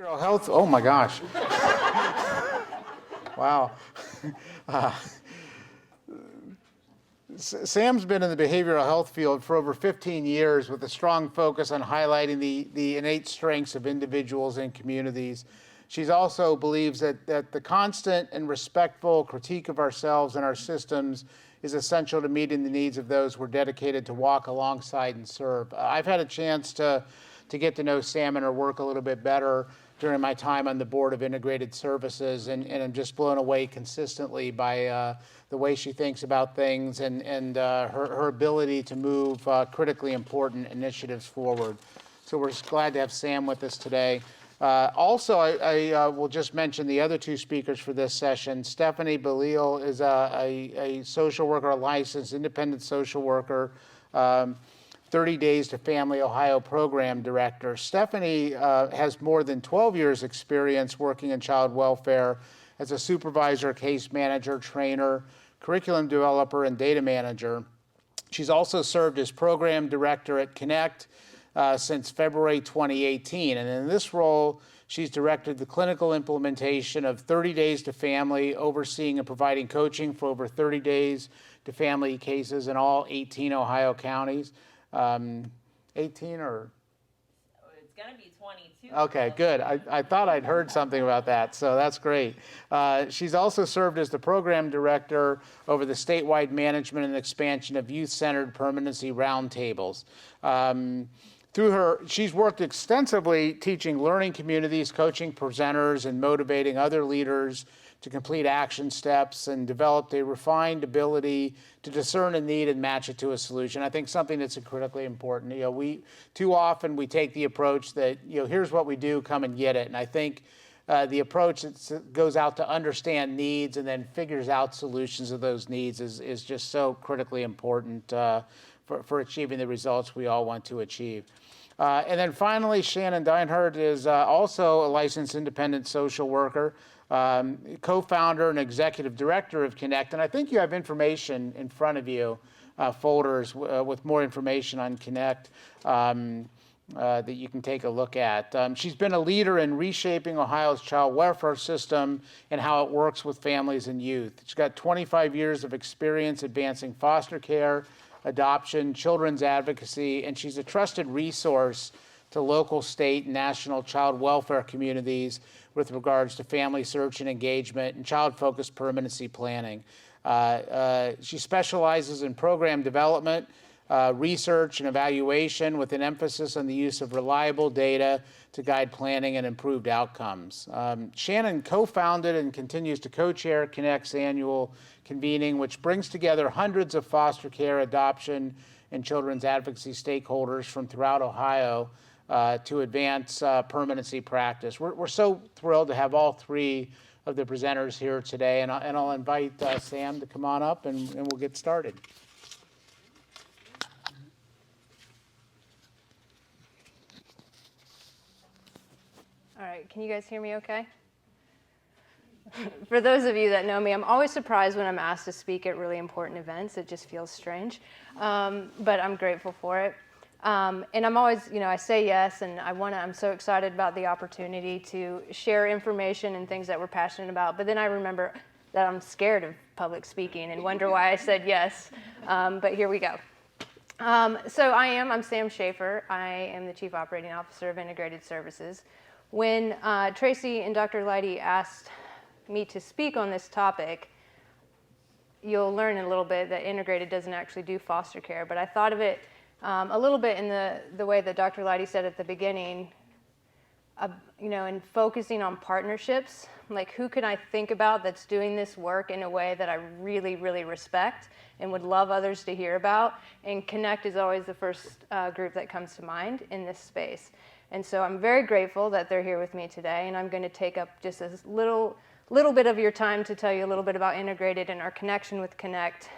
Behavioral health, oh my gosh. Wow. Uh, Sam's been in the behavioral health field for over 15 years with a strong focus on highlighting the innate strengths of individuals and communities. She also believes that the constant and respectful critique of ourselves and our systems is essential to meeting the needs of those we're dedicated to walk alongside and serve. I've had a chance to get to know Sam and her work a little bit better during my time on the Board of Integrated Services, and I'm just blown away consistently by the way she thinks about things and her ability to move critically important initiatives forward. So we're glad to have Sam with us today. Also, I will just mention the other two speakers for this session. Stephanie Belil is a social worker, a licensed independent social worker, 30 Days to Family Ohio Program Director. Stephanie has more than 12 years experience working in child welfare as a supervisor, case manager, trainer, curriculum developer, and data manager. She's also served as program director at Connect since February 2018. And in this role, she's directed the clinical implementation of 30 Days to Family, overseeing and providing coaching for over 30 Days to Family cases in all 18 Ohio counties. 18 or? It's going to be 22. Okay, good. I thought I'd heard something about that, so that's great. She's also served as the program director over the statewide management and expansion of youth-centered permanency roundtables. She's worked extensively teaching learning communities, coaching presenters, and motivating other leaders to complete action steps, and developed a refined ability to discern a need and match it to a solution. I think something that's critically important. Too often we take the approach that, here's what we do, come and get it. And I think the approach that goes out to understand needs and then figures out solutions of those needs is just so critically important for achieving the results we all want to achieve. And then finally, Shannon Deinhardt is also a licensed independent social worker, co-founder and executive director of Connect. And I think you have information in front of you, folders with more information on Connect that you can take a look at. She's been a leader in reshaping Ohio's child welfare system and how it works with families and youth. She's got 25 years of experience advancing foster care, adoption, children's advocacy, and she's a trusted resource to local, state, and national child welfare communities with regards to family search and engagement and child-focused permanency planning. She specializes in program development, research, and evaluation with an emphasis on the use of reliable data to guide planning and improved outcomes. Shannon co-founded and continues to co-chair Connect's annual convening, which brings together hundreds of foster care, adoption, and children's advocacy stakeholders from throughout Ohio to advance permanency practice. We're so thrilled to have all three of the presenters here today, and I'll invite Sam to come on up and we'll get started. All right, can you guys hear me okay? For those of you that know me, I'm always surprised when I'm asked to speak at really important events. It just feels strange, but I'm grateful for it. And I'm always, I say yes, and I'm so excited about the opportunity to share information and things that we're passionate about. But then I remember that I'm scared of public speaking and wonder why I said yes. But here we go. So I'm Sam Schaefer. I am the Chief Operating Officer of Integrated Services. When Tracy and Dr. Leidy asked me to speak on this topic, you'll learn in a little bit that Integrated doesn't actually do foster care, but I thought of it a little bit in the way that Dr. Leidy said at the beginning, in focusing on partnerships, like who can I think about that's doing this work in a way that I really, really respect and would love others to hear about, and Connect is always the first group that comes to mind in this space. And so I'm very grateful that they're here with me today, and I'm going to take up just a little bit of your time to tell you a little bit about Integrated and our connection with Connect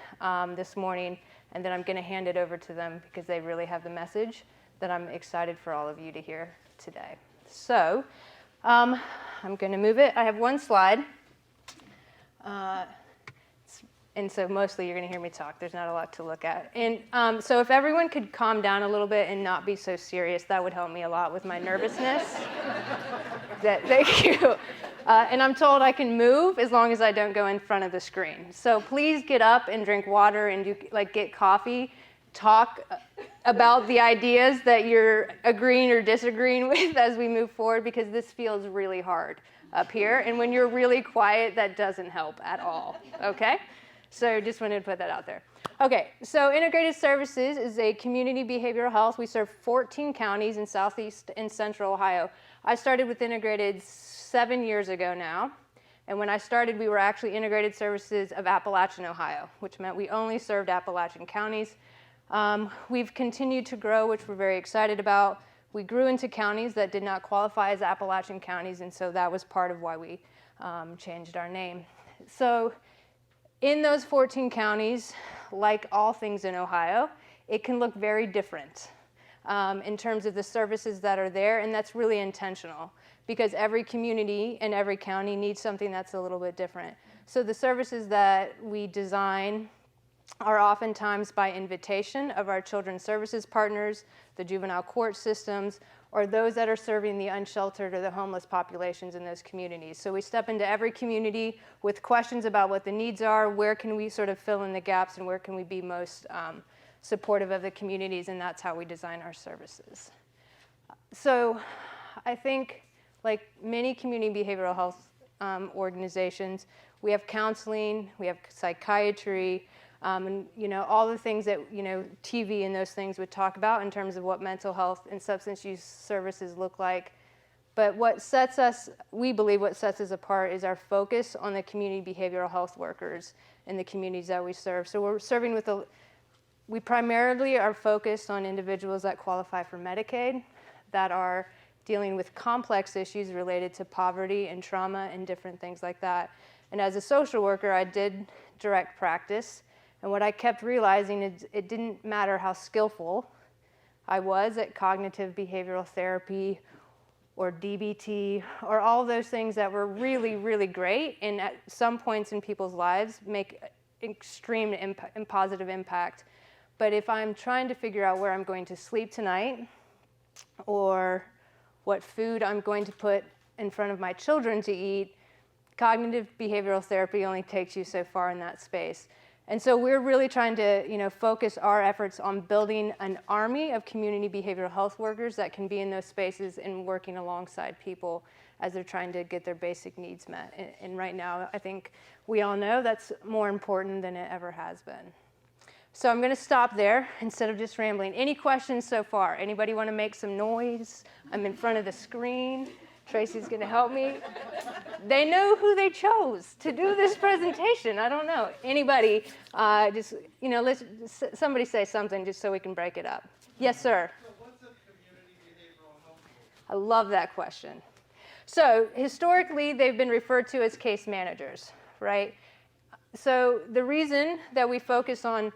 this morning, and then I'm going to hand it over to them because they really have the message that I'm excited for all of you to hear today. So I'm going to move it. I have one slide. And so mostly you're going to hear me talk. There's not a lot to look at. And so if everyone could calm down a little bit and not be so serious, that would help me a lot with my nervousness. Thank you. And I'm told I can move as long as I don't go in front of the screen. So please get up and drink water and get coffee. Talk about the ideas that you're agreeing or disagreeing with as we move forward, because this feels really hard up here. And when you're really quiet, that doesn't help at all, okay? So just wanted to put that out there. Okay, so Integrated Services is a community behavioral health. We serve 14 counties in Southeast and Central Ohio. I started with Integrated 7 years ago now. And when I started, we were actually Integrated Services of Appalachian, Ohio, which meant we only served Appalachian counties. We've continued to grow, which we're very excited about. We grew into counties that did not qualify as Appalachian counties, and so that was part of why we changed our name. So in those 14 counties, like all things in Ohio, it can look very different in terms of the services that are there, and that's really intentional because every community and every county needs something that's a little bit different. So the services that we design are oftentimes by invitation of our children's services partners, the juvenile court systems, or those that are serving the unsheltered or the homeless populations in those communities. So we step into every community with questions about what the needs are, where can we sort of fill in the gaps, and where can we be most supportive of the communities, and that's how we design our services. So I think, like many community behavioral health organizations, we have counseling, we have psychiatry, and all the things that TV and those things would talk about in terms of what mental health and substance use services look like. But we believe what sets us apart is our focus on the community behavioral health workers in the communities that we serve. So we're serving we primarily are focused on individuals that qualify for Medicaid, that are dealing with complex issues related to poverty and trauma and different things like that. And as a social worker, I did direct practice. And what I kept realizing is it didn't matter how skillful I was at cognitive behavioral therapy or DBT or all those things that were really, really great and at some points in people's lives make extreme and positive impact. But if I'm trying to figure out where I'm going to sleep tonight or what food I'm going to put in front of my children to eat, cognitive behavioral therapy only takes you so far in that space. And so we're really trying to focus our efforts on building an army of community behavioral health workers that can be in those spaces and working alongside people as they're trying to get their basic needs met. And right now, I think we all know that's more important than it ever has been. So I'm going to stop there instead of just rambling. Any questions so far? Anybody want to make some noise? I'm in front of the screen. Tracy's going to help me. They know who they chose to do this presentation. I don't know. Anybody, somebody say something just so we can break it up. Yes, sir. So what's a community behavioral health group? I love that question. So historically, they've been referred to as case managers, right? So the reason that we focus on,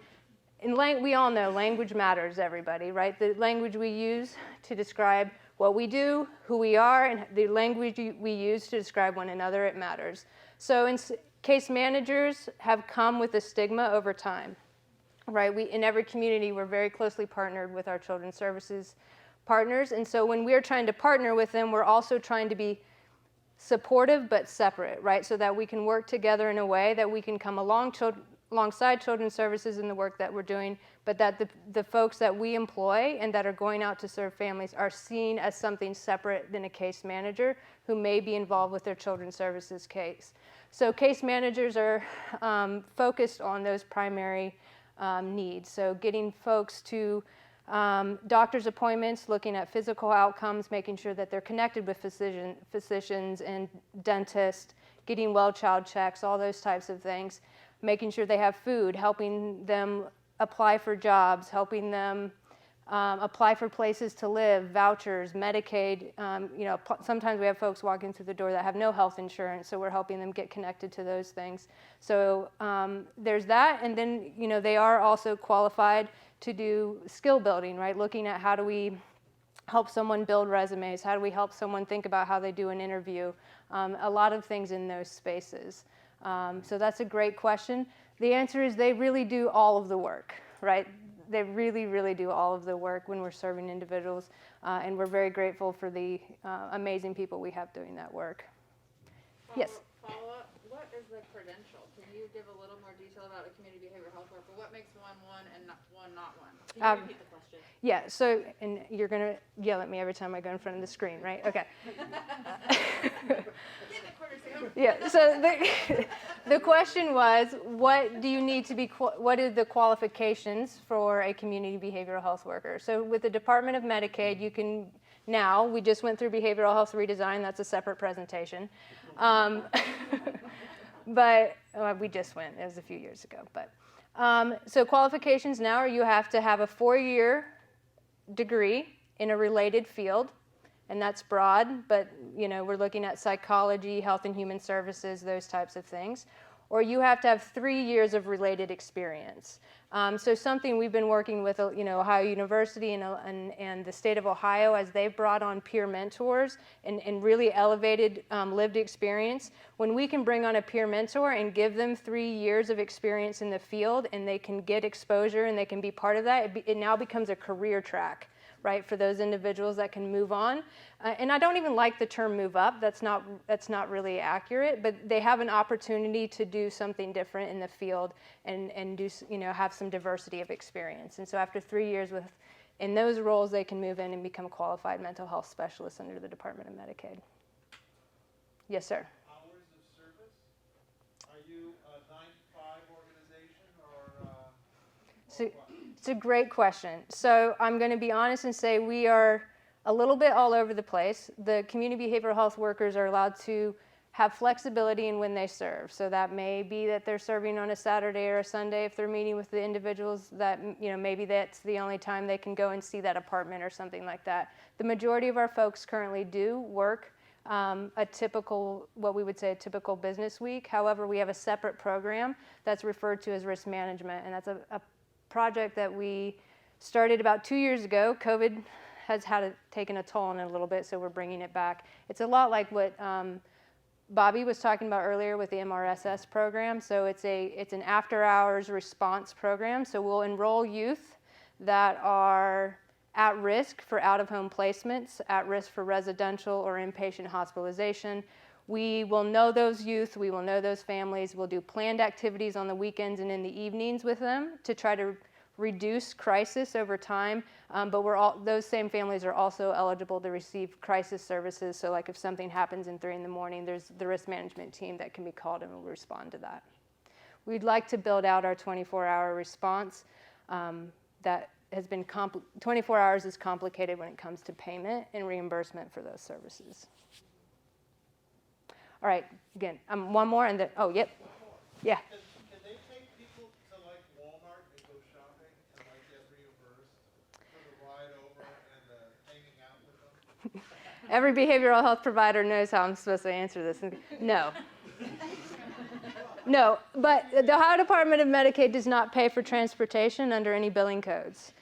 we all know language matters, everybody, right? The language we use to describe what we do, who we are, and the language we use to describe one another, it matters. So case managers have come with a stigma over time, right? In every community, we're very closely partnered with our children's services partners. And so when we're trying to partner with them, we're also trying to be supportive but separate, right? So that we can work together in a way that we can come alongside children's services in the work that we're doing, but that the folks that we employ and that are going out to serve families are seen as something separate than a case manager who may be involved with their children's services case. So case managers are focused on those primary needs. So getting folks to doctor's appointments, looking at physical outcomes, making sure that they're connected with physicians and dentists, getting well child checks, all those types of things, making sure they have food, helping them apply for jobs, helping them apply for places to live, vouchers, Medicaid. Sometimes we have folks walking through the door that have no health insurance, so we're helping them get connected to those things. So there's that, and then they are also qualified to do skill building, right? Looking at how do we help someone build resumes, how do we help someone think about how they do an interview, a lot of things in those spaces. So that's a great question. The answer is they really do all of the work, right? they really, really do all of the work when we're serving individuals, and we're very grateful for the amazing people we have doing that work. Yes. Follow up. What is the credential? Can you give a little more detail about a community behavioral health worker? What makes one and not one not one? Can you repeat the question? Yeah, so, and you're going to yell at me every time I go in front of the screen, right? Okay. Yeah, so the question was, what do you need to be, what are the qualifications for a community behavioral health worker? So with the Department of Medicaid, you can, now, we just went through behavioral health redesign, that's a separate presentation. But we just went, it was a few years ago. But so qualifications now are you have to have a 4-year degree in a related field, and that's broad, but you know, we're looking at psychology, health and human services, those types of things. Or you have to have 3 years of related experience. So something we've been working with, you know, Ohio University and the state of Ohio as they've brought on peer mentors and really elevated lived experience. When we can bring on a peer mentor and give them 3 years of experience in the field and they can get exposure and they can be part of that, it now becomes a career track, right, for those individuals that can move on. And I don't even like the term move up. That's not really accurate, but they have an opportunity to do something different in the field and do, you know, have some diversity of experience. And so after 3 years in those roles, they can move in and become qualified mental health specialists under the Department of Medicaid. Yes, sir. Hours of service? Are you a 9-to-5 organization or It's a great question. So I'm going to be honest and say we are a little bit all over the place. The community behavioral health workers are allowed to have flexibility in when they serve. So that may be that they're serving on a Saturday or a Sunday if they're meeting with the individuals that, you know, maybe that's the only time they can go and see that apartment or something like that. The majority of our folks currently do work a typical, what we would say a typical business week. However, we have a separate program that's referred to as risk management, and that's a project that we started about 2 years ago. COVID has taken a toll on it a little bit, so we're bringing it back. It's a lot like what Bobby was talking about earlier with the MRSS program. So it's an after-hours response program. So we'll enroll youth that are at risk for out-of-home placements, at risk for residential or inpatient hospitalization. We will know those youth, we will know those families, we'll do planned activities on the weekends and in the evenings with them to try to reduce crisis over time, but those same families are also eligible to receive crisis services. So like if something happens in 3 a.m, there's the risk management team that can be called and will respond to that. We'd like to build out our 24-hour response. That has been 24 hours is complicated when it comes to payment and reimbursement for those services. All right, again, one more and then, oh, yep, yeah. Can they take people to like Walmart and go shopping and like get reimbursed for the ride over and the hanging out with them? Every behavioral health provider knows how I'm supposed to answer this. No. No, but the Ohio Department of Medicaid does not pay for transportation under any billing codes.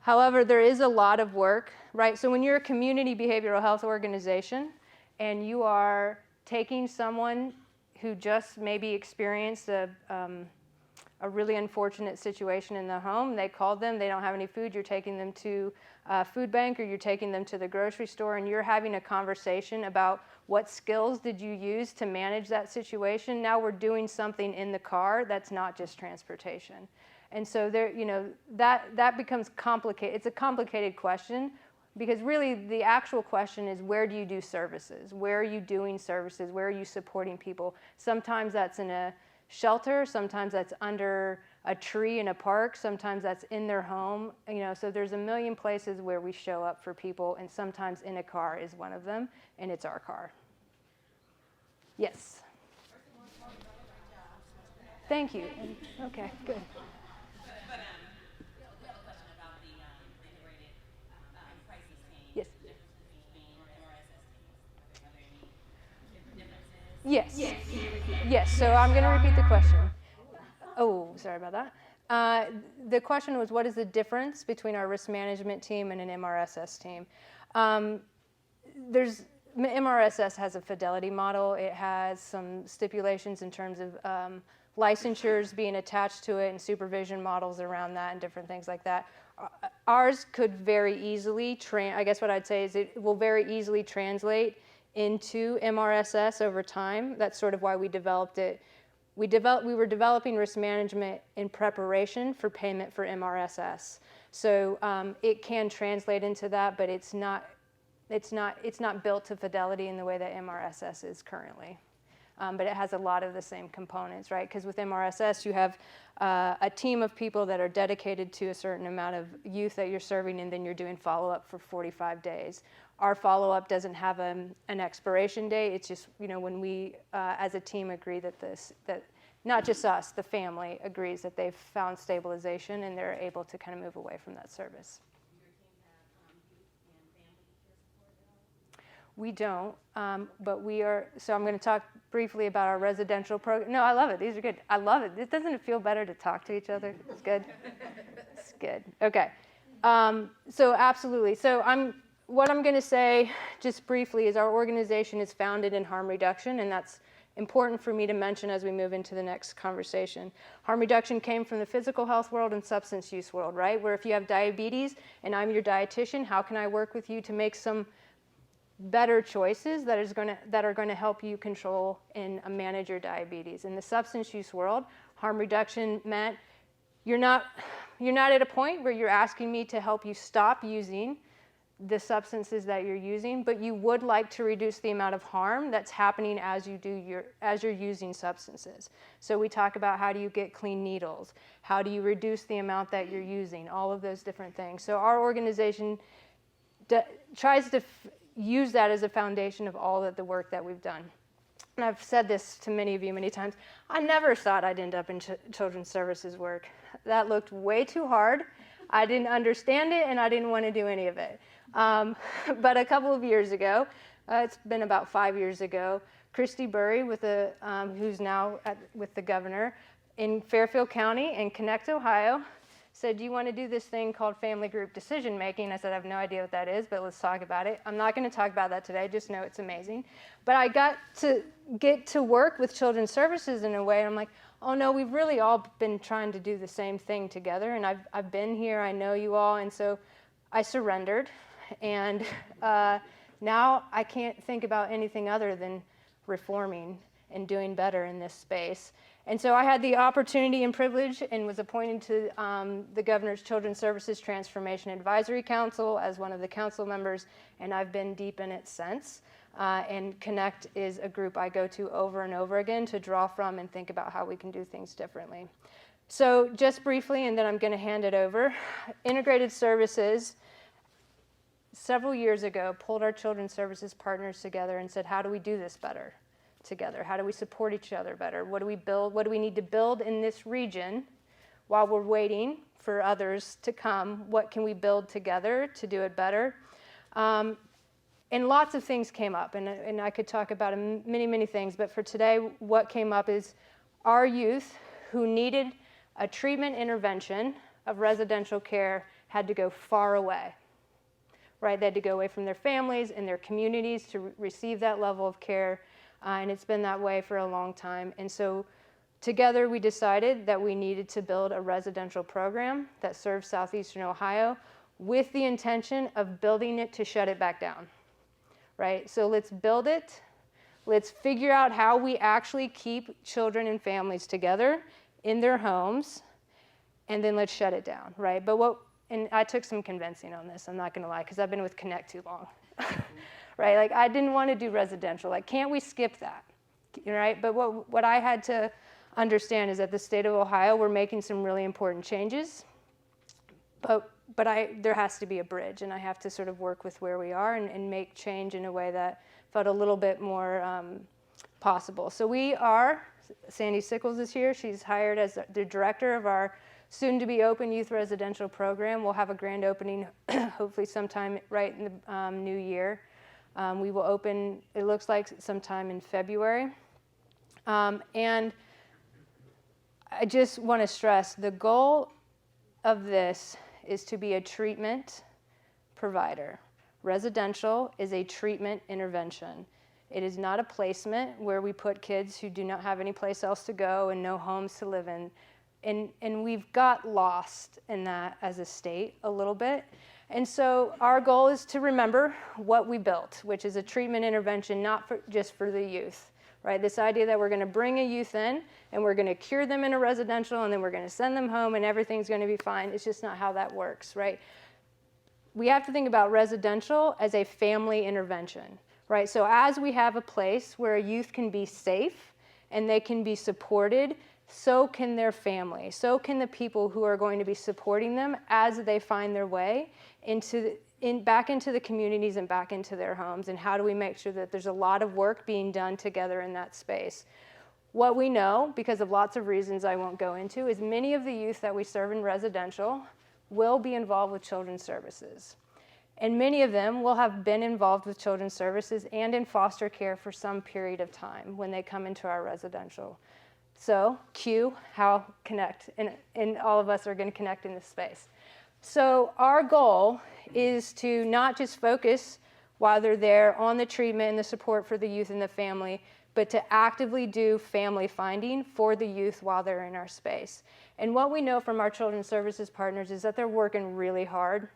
However, there is a lot of work, right? So when you're a community behavioral health organization and you are taking someone who just maybe experienced a really unfortunate situation in the home, they called them, they don't have any food, you're taking them to a food bank or you're taking them to the grocery store and you're having a conversation about what skills did you use to manage that situation. Now we're doing something in the car that's not just transportation. And so there, you know, that becomes complicated. It's a complicated question because really the actual question is where do you do services? Where are you doing services? Where are you supporting people? Sometimes that's in a shelter, sometimes that's under a tree in a park, sometimes that's in their home, you know, so there's a million places where we show up for people, and sometimes in a car is one of them, and it's our car. Yes. Thank you. Okay, good. But we have a question about the integrated crisis team. Yes. The difference between MRSS teams. Are there any differences? Yes. Yes, so I'm going to repeat the question. Oh, sorry about that. The question was, what is the difference between our risk management team and an MRSS team? MRSS has a fidelity model. It has some stipulations in terms of licensures being attached to it and supervision models around that and different things like that. Ours could very easily, I guess what I'd say is it will very easily translate into MRSS over time. That's sort of why we developed it. We were developing risk management in preparation for payment for MRSS. So it can translate into that, but it's not built to fidelity in the way that MRSS is currently. But it has a lot of the same components, right? Because with MRSS, you have a team of people that are dedicated to a certain amount of youth that you're serving, and then you're doing follow-up for 45 days. Our follow-up doesn't have an expiration date. It's just, when we, as a team, agree that not just us, the family agrees that they've found stabilization and they're able to kind of move away from that service. We don't, but we are, so I'm going to talk briefly about our residential program. No, I love it. These are good. I love it. Doesn't it feel better to talk to each other? It's good. It's good. Okay. So absolutely. So what I'm going to say just briefly is our organization is founded in harm reduction, and that's important for me to mention as we move into the next conversation. Harm reduction came from the physical health world and substance use world, right? Where if you have diabetes and I'm your dietitian, how can I work with you to make some better choices that are going to help you control and manage your diabetes? In the substance use world, harm reduction meant you're not at a point where you're asking me to help you stop using the substances that you're using, but you would like to reduce the amount of harm that's happening as you're using substances. So we talk about how do you get clean needles, how do you reduce the amount that you're using, all of those different things. So our organization tries to use that as a foundation of all of the work that we've done. And I've said this to many of you many times. I never thought I'd end up in children's services work. That looked way too hard. I didn't understand it, and I didn't want to do any of it. But a couple of years ago, it's been about 5 years ago, Christy Burry, who's now with the governor in Fairfield County in Connect, Ohio, said, do you want to do this thing called family group decision making? I said, I have no idea what that is, but let's talk about it. I'm not going to talk about that today, just know it's amazing. But I got to get to work with children's services in a way, and I'm like, oh no, we've really all been trying to do the same thing together, and I've been here, I know you all, and so I surrendered, and now I can't think about anything other than reforming and doing better in this space. And so I had the opportunity and privilege and was appointed to the Governor's Children's Services Transformation Advisory Council as one of the council members, and I've been deep in it since. And Connect is a group I go to over and over again to draw from and think about how we can do things differently. So just briefly, and then I'm going to hand it over. Integrated Services, several years ago, pulled our children's services partners together and said, how do we do this better together? How do we support each other better? What do we build? What do we need to build in this region while we're waiting for others to come? What can we build together to do it better? And lots of things came up, and I could talk about many, many things, but for today, what came up is our youth who needed a treatment intervention of residential care had to go far away, right? They had to go away from their families and their communities to receive that level of care, and it's been that way for a long time. And so together we decided that we needed to build a residential program that serves Southeastern Ohio with the intention of building it to shut it back down. Right? So let's build it. Let's figure out how we actually keep children and families together in their homes, and then let's shut it down, right? And I took some convincing on this, I'm not going to lie, because I've been with Connect too long, right? Like, I didn't want to do residential. Like, can't we skip that, right? But what I had to understand is that the state of Ohio, we're making some really important changes, but there has to be a bridge, and I have to sort of work with where we are and make change in a way that felt a little bit more possible. So Sandy Sickles is here. She's hired as the director of our soon-to-be open youth residential program. We'll have a grand opening hopefully sometime right in the new year. We will open, it looks like, sometime in February. And I just want to stress the goal of this is to be a treatment provider. Residential is a treatment intervention. It is not a placement where we put kids who do not have any place else to go and no homes to live in. And we've got lost in that as a state a little bit. And so our goal is to remember what we built, which is a treatment intervention not just for the youth, right? This idea that we're going to bring a youth in and we're going to cure them in a residential and then we're going to send them home and everything's going to be fine. It's just not how that works, right? We have to think about residential as a family intervention, right? So as we have a place where a youth can be safe and they can be supported, so can their family, so can the people who are going to be supporting them as they find their way back into the communities and back into their homes. And how do we make sure that there's a lot of work being done together in that space? What we know, because of lots of reasons I won't go into, is many of the youth that we serve in residential will be involved with children's services. And many of them will have been involved with children's services and in foster care for some period of time when they come into our residential. So, cue how connect, and all of us are going to connect in this space. So our goal is to not just focus while they're there on the treatment and the support for the youth and the family, but to actively do family finding for the youth while they're in our space. And what we know from our children's services partners is that they're working really hard.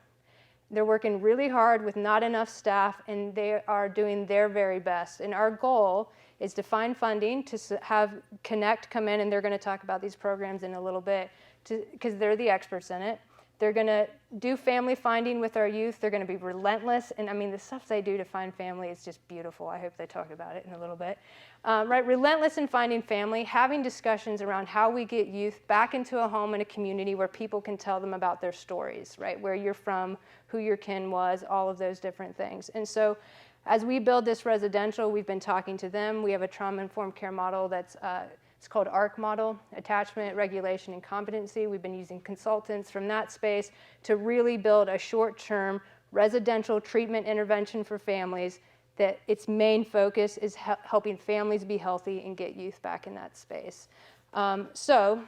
They're working really hard with not enough staff, and they are doing their very best. And our goal is to find funding to have Connect come in, and they're going to talk about these programs in a little bit because they're the experts in it. They're going to do family finding with our youth. They're going to be relentless. And I mean, the stuff they do to find family is just beautiful. I hope they talk about it in a little bit. Right, relentless in finding family, having discussions around how we get youth back into a home and a community where people can tell them about their stories, right? Where you're from, who your kin was, all of those different things. And so as we build this residential, we've been talking to them. We have a trauma-informed care model that's it's called ARC model, Attachment, Regulation, and Competency. We've been using consultants from that space to really build a short-term residential treatment intervention for families that its main focus is helping families be healthy and get youth back in that space. So,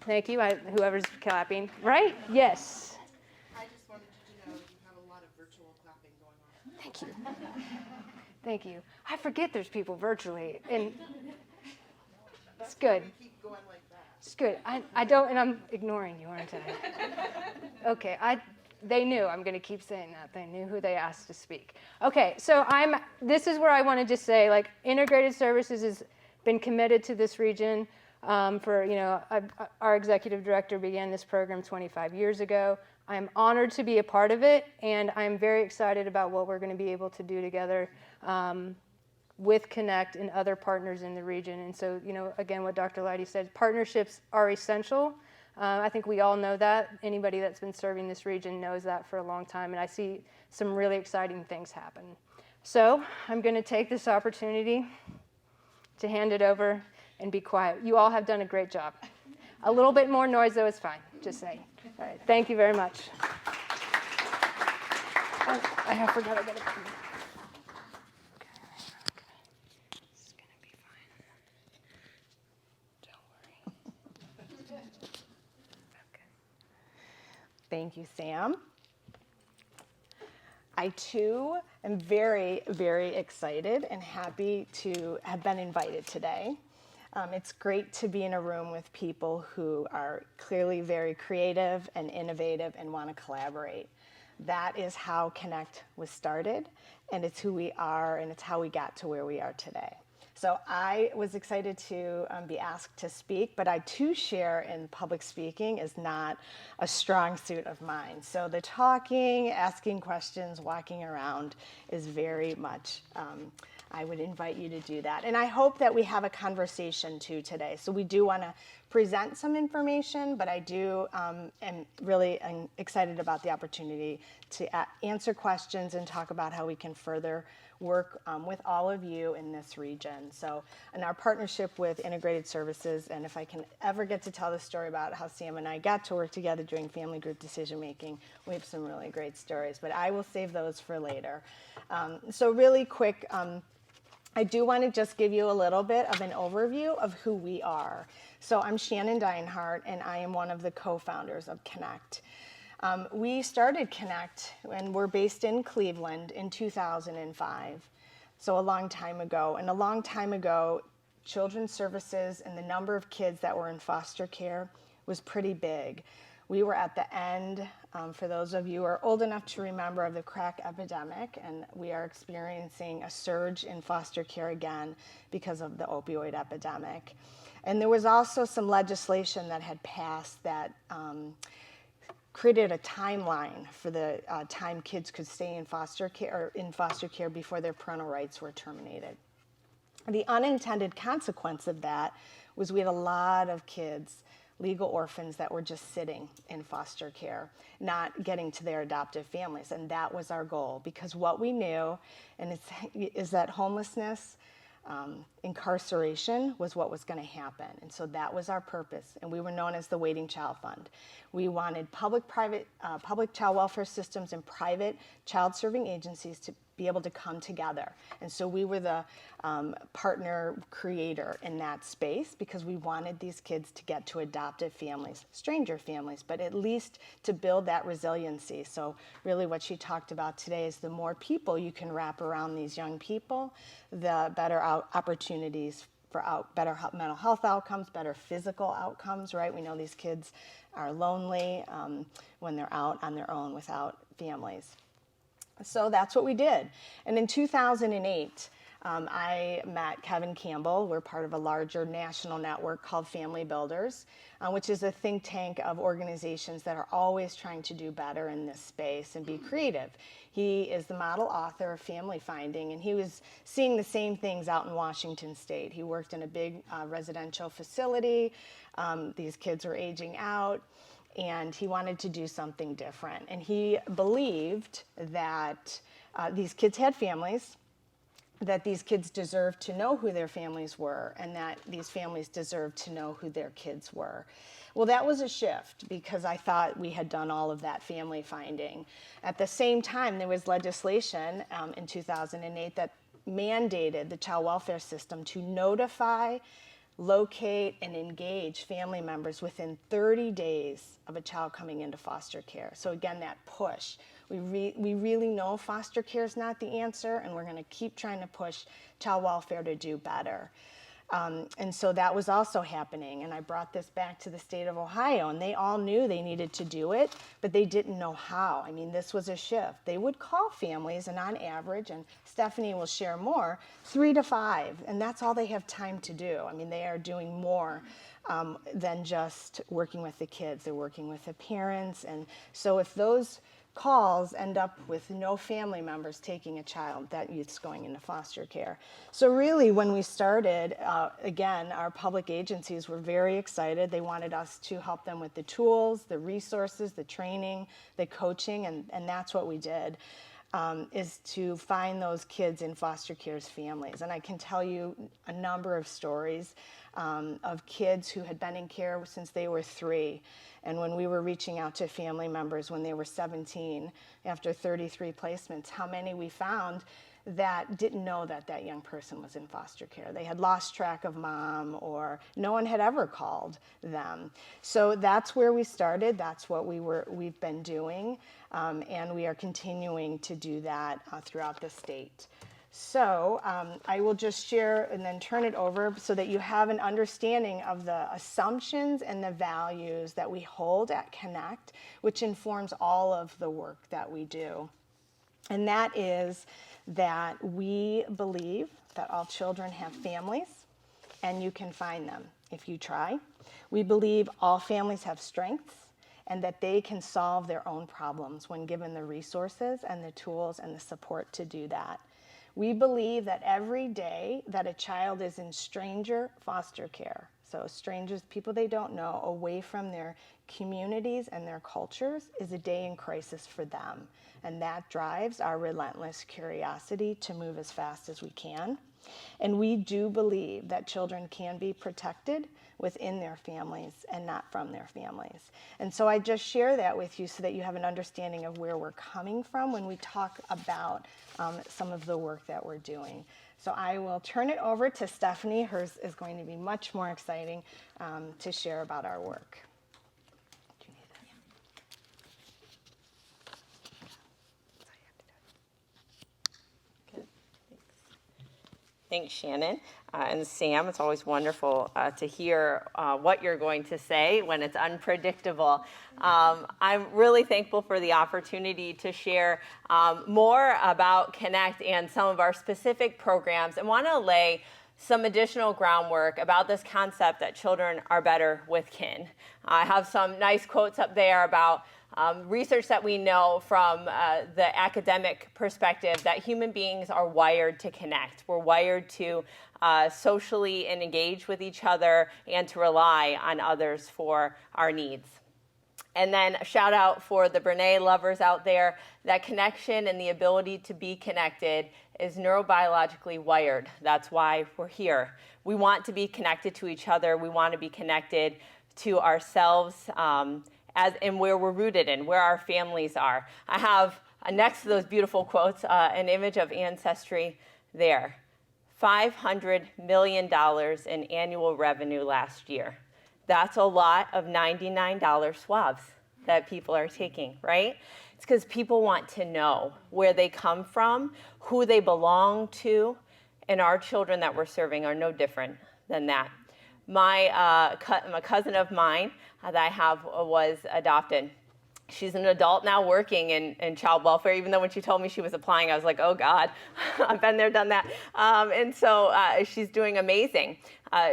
thank you, whoever's clapping, right? Yes. I just wanted you to know you have a lot of virtual clapping going on. Thank you. Thank you. I forget there's people virtually, and it's good. We keep going like that. It's good. I don't, and I'm ignoring you, aren't I? Okay, they knew. I'm going to keep saying that. They knew who they asked to speak. Okay, so this is where I want to just say, like, Integrated Services has been committed to this region our executive director began this program 25 years ago. I'm honored to be a part of it, and I'm very excited about what we're going to be able to do together with Connect and other partners in the region. And so, again, what Dr. Leidy said, partnerships are essential. I think we all know that. Anybody that's been serving this region knows that for a long time, and I see some really exciting things happen. So I'm going to take this opportunity to hand it over and be quiet. You all have done a great job. A little bit more noise, though, is fine, just saying. All right, thank you very much. Oh, I forgot I got to come. It's going to be fine. Don't worry. Okay. Thank you, Sam. I, too, am very, very excited and happy to have been invited today. It's great to be in a room with people who are clearly very creative and innovative and want to collaborate. That is how Connect was started, and it's who we are, and it's how we got to where we are today. So I was excited to be asked to speak, but I too share in public speaking is not a strong suit of mine. So the talking, asking questions, walking around is very much, I would invite you to do that. And I hope that we have a conversation too today. So we do want to present some information, but I do am really excited about the opportunity to answer questions and talk about how we can further work with all of you in this region. So in our partnership with Integrated Services, and if I can ever get to tell the story about how Sam and I got to work together doing family group decision making, we have some really great stories, but I will save those for later. So really quick, I do want to just give you a little bit of an overview of who we are. So I'm Shannon Deinhardt, and I am one of the co-founders of Connect. We started Connect, and we're based in Cleveland in 2005. So a long time ago. And a long time ago, children's services and the number of kids that were in foster care was pretty big. We were at the end, for those of you who are old enough to remember, of the crack epidemic, and we are experiencing a surge in foster care again because of the opioid epidemic. And there was also some legislation that had passed that created a timeline for the time kids could stay in foster care before their parental rights were terminated. The unintended consequence of that was we had a lot of kids, legal orphans, that were just sitting in foster care, not getting to their adoptive families. And that was our goal, because what we knew is that homelessness, incarceration was what was going to happen. And so that was our purpose. And we were known as the Waiting Child Fund. We wanted public child welfare systems and private child serving agencies to be able to come together. And so we were the partner creator in that space, because we wanted these kids to get to adoptive families, stranger families, but at least to build that resiliency. So really what she talked about today is the more people you can wrap around these young people, the better opportunities for better mental health outcomes, better physical outcomes, right? We know these kids are lonely when they're out on their own without families. So that's what we did. And in 2008, I met Kevin Campbell. We're part of a larger national network called Family Builders, which is a think tank of organizations that are always trying to do better in this space and be creative. He is the model author of Family Finding, and he was seeing the same things out in Washington State. He worked in a big residential facility. These kids were aging out, and he wanted to do something different. And he believed that these kids had families, that these kids deserved to know who their families were, and that these families deserved to know who their kids were. Well, that was a shift, because I thought we had done all of that family finding. At the same time, there was legislation in 2008 that mandated the child welfare system to notify, locate, and engage family members within 30 days of a child coming into foster care. So again, that push. We really know foster care is not the answer, and we're going to keep trying to push child welfare to do better. And so that was also happening, and I brought this back to the state of Ohio, and they all knew they needed to do it, but they didn't know how. I mean, this was a shift. They would call families, and on average, and Stephanie will share more, 3 to 5, and that's all they have time to do. I mean, they are doing more than just working with the kids. They're working with the parents, and so if those calls end up with no family members taking a child, that youth's going into foster care. So really, when we started, again, our public agencies were very excited. They wanted us to help them with the tools, the resources, the training, the coaching, and that's what we did, is to find those kids in foster care's families. And I can tell you a number of stories of kids who had been in care since they were 3. And when we were reaching out to family members when they were 17, after 33 placements, how many we found that didn't know that that young person was in foster care. They had lost track of mom, or no one had ever called them. So that's where we started. That's what we've been doing, and we are continuing to do that throughout the state. So I will just share and then turn it over so that you have an understanding of the assumptions and the values that we hold at Connect, which informs all of the work that we do. And that is that we believe that all children have families, and you can find them if you try. We believe all families have strengths, and that they can solve their own problems when given the resources and the tools and the support to do that. We believe that every day that a child is in stranger foster care, so strangers, people they don't know, away from their communities and their cultures, is a day in crisis for them. And that drives our relentless curiosity to move as fast as we can. And we do believe that children can be protected within their families and not from their families. And so I just share that with you so that you have an understanding of where we're coming from when we talk about some of the work that we're doing. So I will turn it over to Stephanie. Hers is going to be much more exciting to share about our work. Thanks, Shannon. And Sam, it's always wonderful to hear what you're going to say when it's unpredictable. I'm really thankful for the opportunity to share more about Connect and some of our specific programs, and want to lay some additional groundwork about this concept that children are better with kin. I have some nice quotes up there about research that we know from the academic perspective that human beings are wired to connect. We're wired to socially engage with each other and to rely on others for our needs. And then a shout out for the Brene lovers out there, that connection and the ability to be connected is neurobiologically wired. That's why we're here. We want to be connected to each other. We want to be connected to ourselves, and where we're rooted in, where our families are. I have, next to those beautiful quotes, an image of ancestry there. $500 million in annual revenue last year. That's a lot of $99 swabs that people are taking, right? It's because people want to know where they come from, who they belong to, and our children that we're serving are no different than that. My cousin of mine that I have was adopted. She's an adult now working in child welfare, even though when she told me she was applying, I was like, oh God, I've been there, done that. And so she's doing amazing.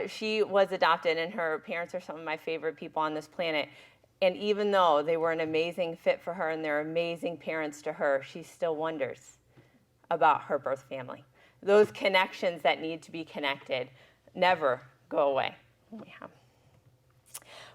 She was adopted, and her parents are some of my favorite people on this planet. And even though they were an amazing fit for her and they're amazing parents to her, she still wonders about her birth family. Those connections that need to be connected never go away.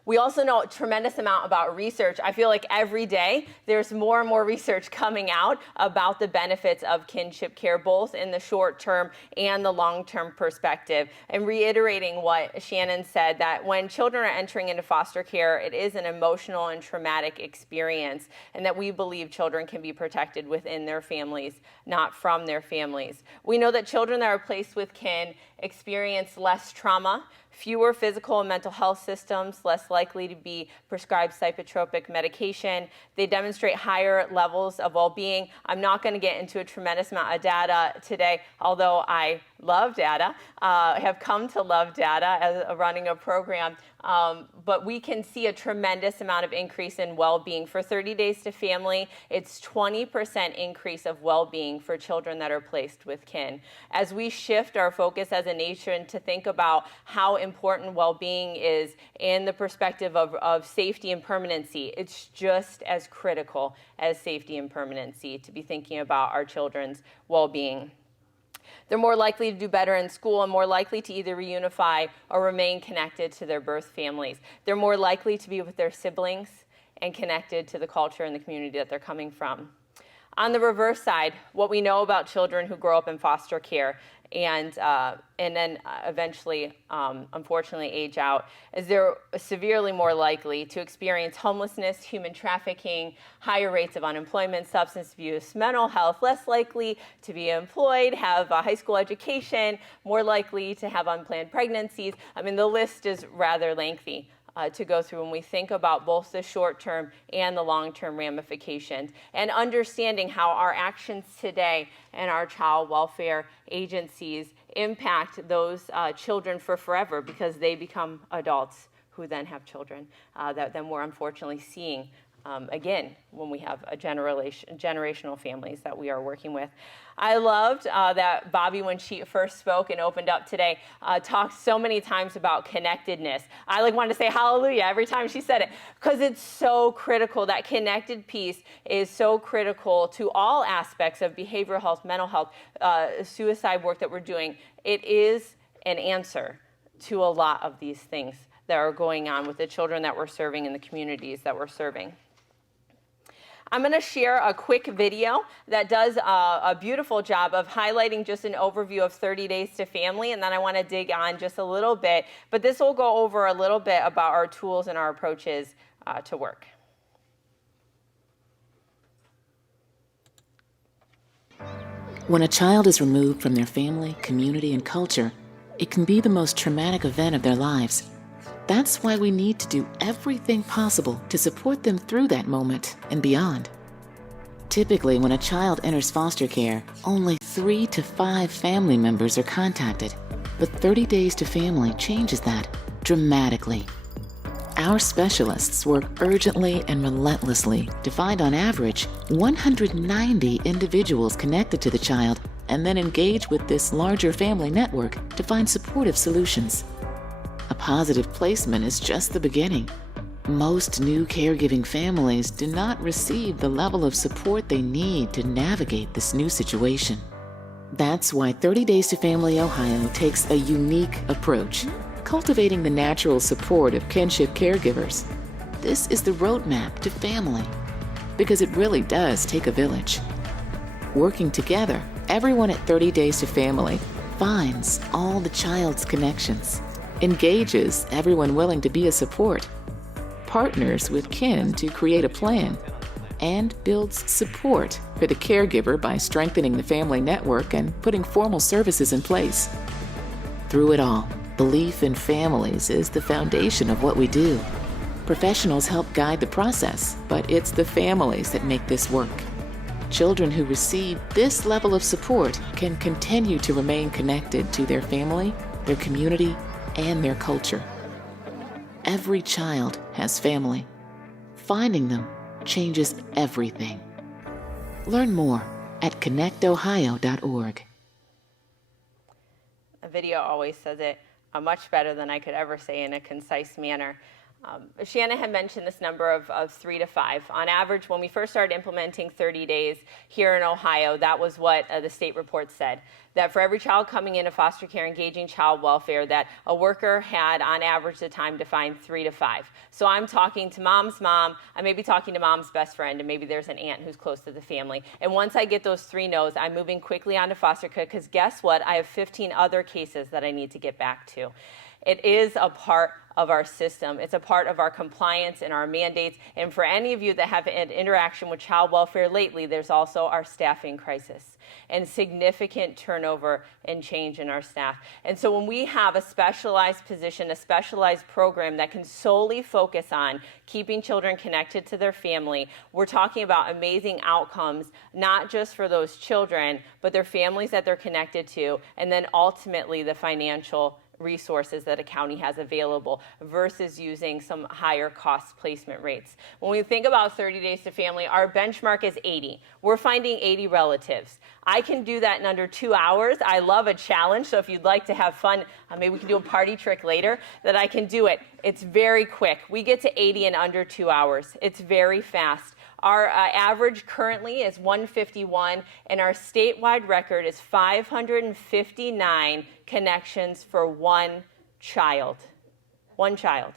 We also know a tremendous amount about research. I feel like every day there's more and more research coming out about the benefits of kinship care, both in the short term and the long term perspective. And reiterating what Shannon said, that when children are entering into foster care, it is an emotional and traumatic experience, and that we believe children can be protected within their families, not from their families. We know that children that are placed with kin experience less trauma, fewer physical and mental health symptoms, less likely to be prescribed psychotropic medication. They demonstrate higher levels of well-being. I'm not going to get into a tremendous amount of data today, although I love data, have come to love data as running a program. But we can see a tremendous amount of increase in well-being. For 30 Days to Family, it's 20% increase of well-being for children that are placed with kin. As we shift our focus as a nation to think about how important well-being is in the perspective of safety and permanency, it's just as critical as safety and permanency to be thinking about our children's well-being. They're more likely to do better in school and more likely to either reunify or remain connected to their birth families. They're more likely to be with their siblings and connected to the culture and the community that they're coming from. On the reverse side, what we know about children who grow up in foster care and then eventually, unfortunately, age out, is they're severely more likely to experience homelessness, human trafficking, higher rates of unemployment, substance abuse, mental health, less likely to be employed, have a high school education, more likely to have unplanned pregnancies. I mean, the list is rather lengthy to go through when we think about both the short-term and the long-term ramifications, and understanding how our actions today and our child welfare agencies impact those children for forever, because they become adults who then have children that then we're unfortunately seeing again when we have a generational families that we are working with. I loved that Bobby, when she first spoke and opened up today, talked so many times about connectedness. I wanted to say hallelujah every time she said it, because it's so critical. That connected piece is so critical to all aspects of behavioral health, mental health, suicide work that we're doing. It is an answer to a lot of these things that are going on with the children that we're serving and the communities that we're serving. I'm going to share a quick video that does a beautiful job of highlighting just an overview of 30 Days to Family, and then I want to dig on just a little bit, but this will go over a little bit about our tools and our approaches to work. When a child is removed from their family, community, and culture, it can be the most traumatic event of their lives. That's why we need to do everything possible to support them through that moment and beyond. Typically, when a child enters foster care, only 3 to 5 family members are contacted. But 30 Days to Family changes that dramatically. Our specialists work urgently and relentlessly to find, on average, 190 individuals connected to the child and then engage with this larger family network to find supportive solutions. A positive placement is just the beginning. Most new caregiving families do not receive the level of support they need to navigate this new situation. That's why 30 Days to Family Ohio takes a unique approach, cultivating the natural support of kinship caregivers. This is the roadmap to family, because it really does take a village. Working together, everyone at 30 Days to Family finds all the child's connections, engages everyone willing to be a support, partners with kin to create a plan, and builds support for the caregiver by strengthening the family network and putting formal services in place. Through it all, belief in families is the foundation of what we do. Professionals help guide the process, but it's the families that make this work. Children who receive this level of support can continue to remain connected to their family, their community, and their culture. Every child has family. Finding them changes everything. Learn more at connectohio.org. A video always says it much better than I could ever say in a concise manner. Shannon had mentioned this number of 3 to 5. On average, when we first started implementing 30 days here in Ohio, that was what the state report said, that for every child coming into foster care engaging child welfare, that a worker had on average the time to find 3 to 5. So I'm talking to mom's mom, I may be talking to mom's best friend, and maybe there's an aunt who's close to the family. And once I get those 3 no's, I'm moving quickly onto foster care, because guess what? I have 15 other cases that I need to get back to. It is a part of our system. It's a part of our compliance and our mandates. And for any of you that have had interaction with child welfare lately, there's also our staffing crisis and significant turnover and change in our staff. And so when we have a specialized position, a specialized program that can solely focus on keeping children connected to their family, we're talking about amazing outcomes, not just for those children, but their families that they're connected to, and then ultimately the financial resources that a county has available versus using some higher cost placement rates. When we think about 30 Days to Family, our benchmark is 80. We're finding 80 relatives. I can do that in under 2 hours. I love a challenge, so if you'd like to have fun, maybe we can do a party trick later, that I can do it. It's very quick. We get to 80 in under 2 hours. It's very fast. Our average currently is 151, and our statewide record is 559 connections for one child. One child.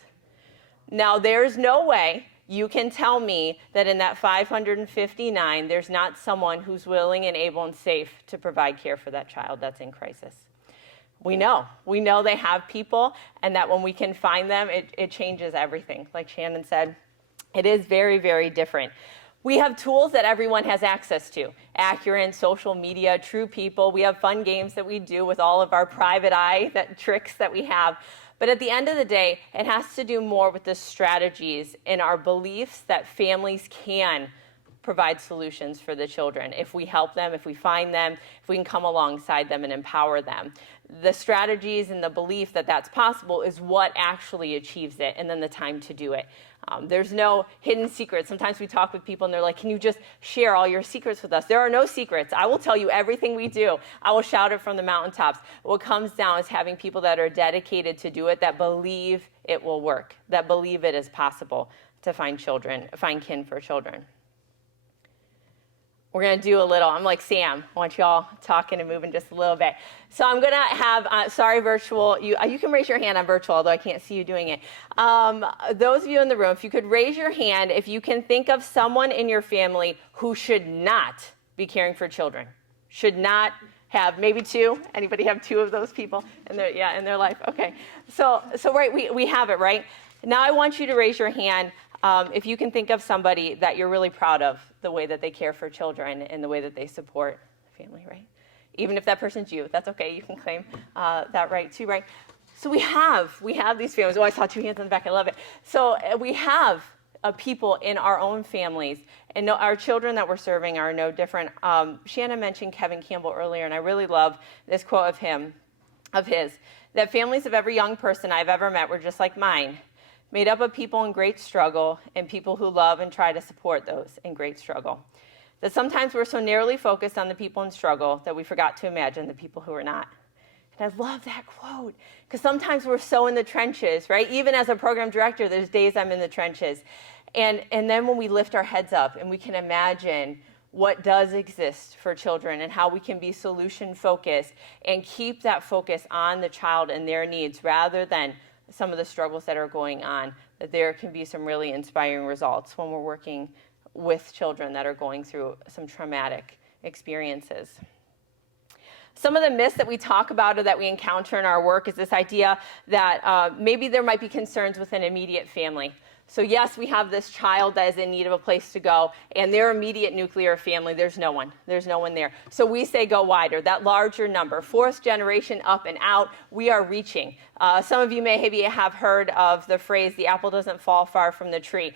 Now, there's no way you can tell me that in that 559, there's not someone who's willing and able and safe to provide care for that child that's in crisis. We know they have people, and that when we can find them, it changes everything. Like Shannon said, it is very, very different. We have tools that everyone has access to. Accurate, social media, True People. We have fun games that we do with all of our private eye tricks that we have. But at the end of the day, it has to do more with the strategies and our beliefs that families can provide solutions for the children if we help them, if we find them, if we can come alongside them and empower them. The strategies and the belief that that's possible is what actually achieves it, and then the time to do it. There's no hidden secrets. Sometimes we talk with people and they're like, can you just share all your secrets with us? There are no secrets. I will tell you everything we do. I will shout it from the mountaintops. What comes down is having people that are dedicated to do it, that believe it will work, that believe it is possible to find kin for children. We're going to do a little, I'm like Sam, I want you all talking and moving just a little bit. So I'm going to have, sorry virtual, you can raise your hand on virtual, although I can't see you doing it. Those of you in the room, if you could raise your hand if you can think of someone in your family who should not be caring for children, should not have, maybe 2, anybody have 2 of those people in their life? Okay, so right, we have it, right? Now I want you to raise your hand if you can think of somebody that you're really proud of, the way that they care for children and the way that they support the family, right? Even if that person's you, that's okay. You can claim that right too, right? So we have these families. Oh, I saw 2 hands in the back. I love it. So we have people in our own families. And our children that we're serving are no different. Shannon mentioned Kevin Campbell earlier, and I really love this quote of his, that families of every young person I've ever met were just like mine, made up of people in great struggle and people who love and try to support those in great struggle. That sometimes we're so narrowly focused on the people in struggle that we forgot to imagine the people who are not. And I love that quote, because sometimes we're so in the trenches, right? Even as a program director, there's days I'm in the trenches. And then when we lift our heads up and we can imagine what does exist for children and how we can be solution focused and keep that focus on the child and their needs rather than some of the struggles that are going on, that there can be some really inspiring results when we're working with children that are going through some traumatic experiences. Some of the myths that we talk about or that we encounter in our work is this idea that maybe there might be concerns with an immediate family. So yes, we have this child that is in need of a place to go, and their immediate nuclear family, there's no one there. So we say go wider, that larger number, fourth generation up and out, we are reaching. Some of you may maybe have heard of the phrase, the apple doesn't fall far from the tree.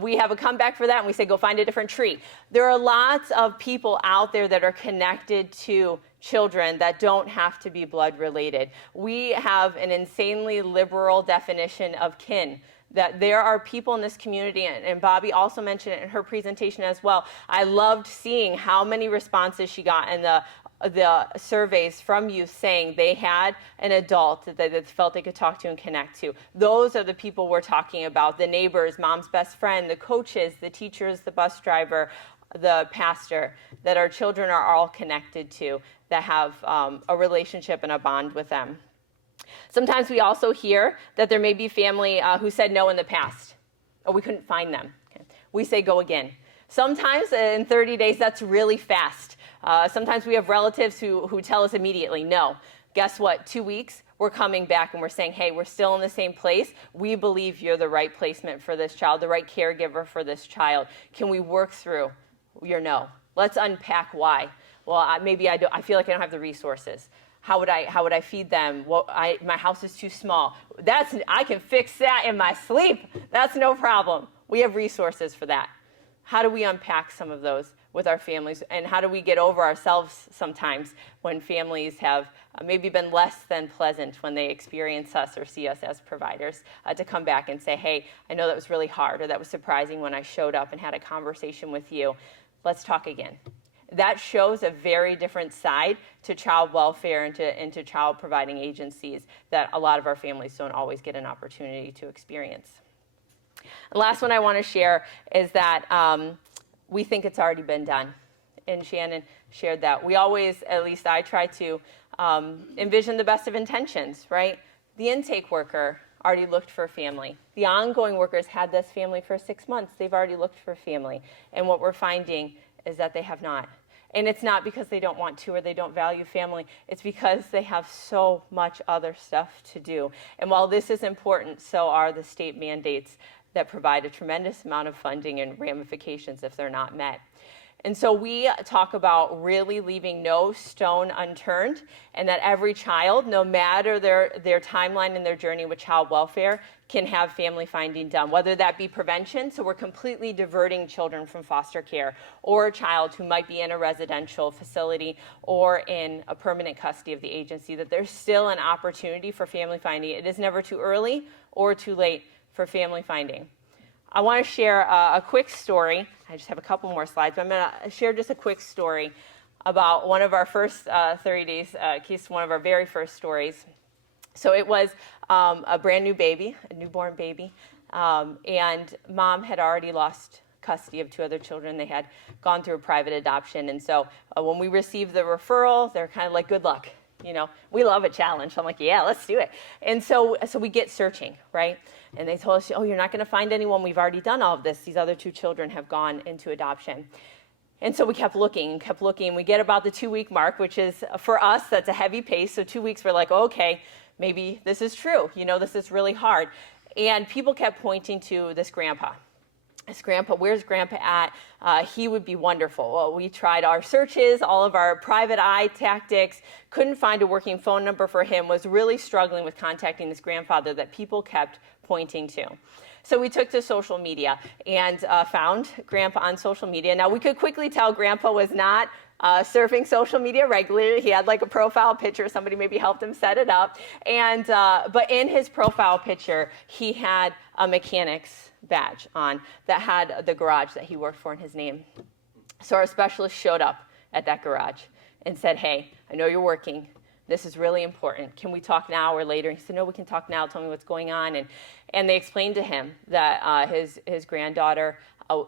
We have a comeback for that, and we say go find a different tree. There are lots of people out there that are connected to children that don't have to be blood related. We have an insanely liberal definition of kin, that there are people in this community, and Bobby also mentioned it in her presentation as well. I loved seeing how many responses she got in the surveys from youth saying they had an adult that they felt they could talk to and connect to. Those are the people we're talking about, the neighbors, mom's best friend, the coaches, the teachers, the bus driver, the pastor, that our children are all connected to, that have a relationship and a bond with them. Sometimes we also hear that there may be family who said no in the past, or we couldn't find them. Okay. We say go again. Sometimes in 30 days, that's really fast. Sometimes we have relatives who tell us immediately, no. Guess what? 2 weeks, we're coming back and we're saying, hey, we're still in the same place. We believe you're the right placement for this child, the right caregiver for this child. Can we work through your no? Let's unpack why. Well, maybe I feel like I don't have the resources. How would I feed them? My house is too small. I can fix that in my sleep. That's no problem. We have resources for that. How do we unpack some of those with our families? And how do we get over ourselves sometimes when families have maybe been less than pleasant when they experience us or see us as providers, to come back and say, hey, I know that was really hard, or that was surprising when I showed up and had a conversation with you. Let's talk again. That shows a very different side to child welfare and to child providing agencies that a lot of our families don't always get an opportunity to experience. The last one I want to share is that we think it's already been done. And Shannon shared that. We always, at least I try to, envision the best of intentions, right? The intake worker already looked for family. The ongoing workers had this family for 6 months. They've already looked for family. And what we're finding is that they have not. And it's not because they don't want to or they don't value family. It's because they have so much other stuff to do. And while this is important, so are the state mandates that provide a tremendous amount of funding and ramifications if they're not met. And so we talk about really leaving no stone unturned, and that every child, no matter their timeline and their journey with child welfare, can have family finding done, whether that be prevention, so we're completely diverting children from foster care, or a child who might be in a residential facility or in a permanent custody of the agency, that there's still an opportunity for family finding. It is never too early or too late for family finding. I want to share a quick story. I just have a couple more slides, but I'm going to share just a quick story about one of our first 30 days, one of our very first stories. So it was a brand new baby, a newborn baby, and mom had already lost custody of 2 other children. They had gone through a private adoption, and so when we received the referral, they're kind of like, good luck. You know, we love a challenge. I'm like, yeah, let's do it. And so we get searching, right? And they told us, oh, you're not going to find anyone. We've already done all of this. These other 2 children have gone into adoption. And so we kept looking. We get about the 2-week mark, which is, for us, that's a heavy pace. So 2 weeks, we're like, okay, maybe this is true. You know, this is really hard. And people kept pointing to this grandpa. Where's grandpa at? He would be wonderful. Well, we tried our searches, all of our private eye tactics, couldn't find a working phone number for him, was really struggling with contacting this grandfather that people kept pointing to. So we took to social media and found Grandpa on social media. Now, we could quickly tell Grandpa was not surfing social media regularly. He had like a profile picture. Somebody maybe helped him set it up. And but in his profile picture, he had a mechanic's badge on that had the garage that he worked for in his name. So our specialist showed up at that garage and said, hey, I know you're working. This is really important. Can we talk now or later? He said, no, we can talk now. Tell me what's going on. And they explained to him that his granddaughter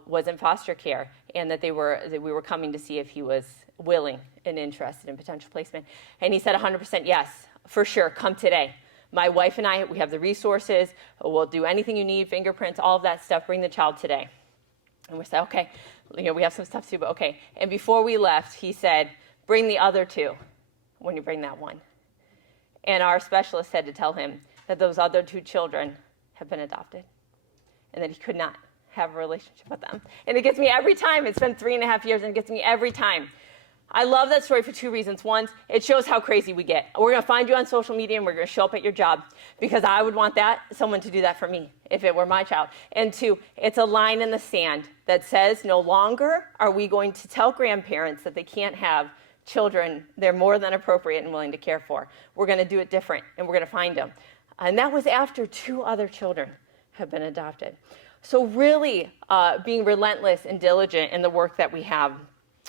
was in foster care and that we were coming to see if he was willing and interested in potential placement. And he said 100% yes, for sure, come today. My wife and I, we have the resources. We'll do anything you need, fingerprints, all of that stuff. Bring the child today. And we said, okay, we have some stuff to do, but okay. And before we left, he said, bring the other two when you bring that one. And our specialist said to tell him that those other two children have been adopted and that he could not have a relationship with them. And it gets me every time. It's been 3.5 years and it gets me every time. I love that story for two reasons. One, it shows how crazy we get. We're going to find you on social media and we're going to show up at your job because I would want someone to do that for me if it were my child. And two, it's a line in the sand that says no longer are we going to tell grandparents that they can't have children they're more than appropriate and willing to care for. We're going to do it different and we're going to find them. And that was after 2 other children have been adopted. So really being relentless and diligent in the work that we have,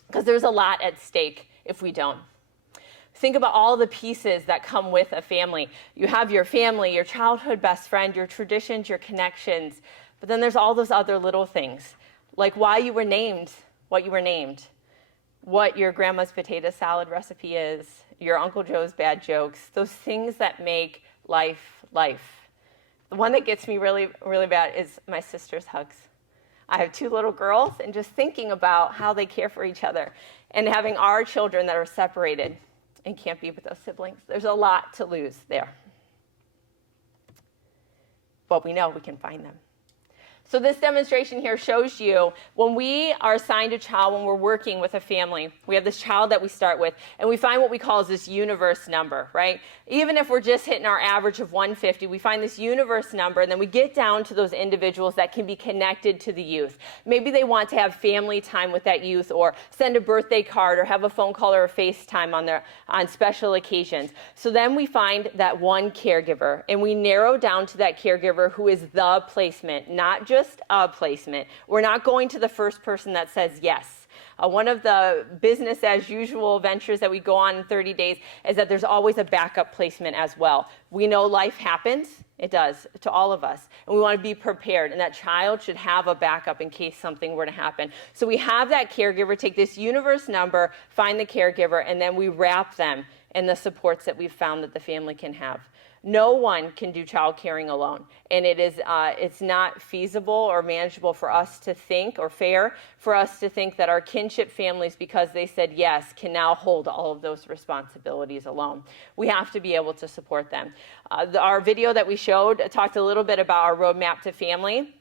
because there's a lot at stake if we don't. Think about all the pieces that come with a family. You have your family, your childhood best friend, your traditions, your connections, but then there's all those other little things, like why you were named, what you were named, what your grandma's potato salad recipe is, your Uncle Joe's bad jokes, those things that make life life. The one that gets me really, really bad is my sister's hugs. I have 2 little girls, and just thinking about how they care for each other and having our children that are separated and can't be with those siblings. There's a lot to lose there. But we know we can find them. So this demonstration here shows you when we are assigned a child, when we're working with a family, we have this child that we start with, and we find what we call this universe number, right? Even if we're just hitting our average of 150, we find this universe number, and then we get down to those individuals that can be connected to the youth. Maybe they want to have family time with that youth, or send a birthday card, or have a phone call or a FaceTime on special occasions. So then we find that one caregiver, and we narrow down to that caregiver who is the placement, not just a placement. We're not going to the first person that says yes. One of the business as usual ventures that we go on in 30 days is that there's always a backup placement as well. We know life happens. It does to all of us. And we want to be prepared. And that child should have a backup in case something were to happen. So we have that caregiver take this universe number, find the caregiver, and then we wrap them in the supports that we've found that the family can have. No one can do child caring alone, and it's not feasible or manageable for us to think, or fair for us to think that our kinship families, because they said yes, can now hold all of those responsibilities alone. We have to be able to support them. Our video that we showed talked a little bit about our roadmap to family,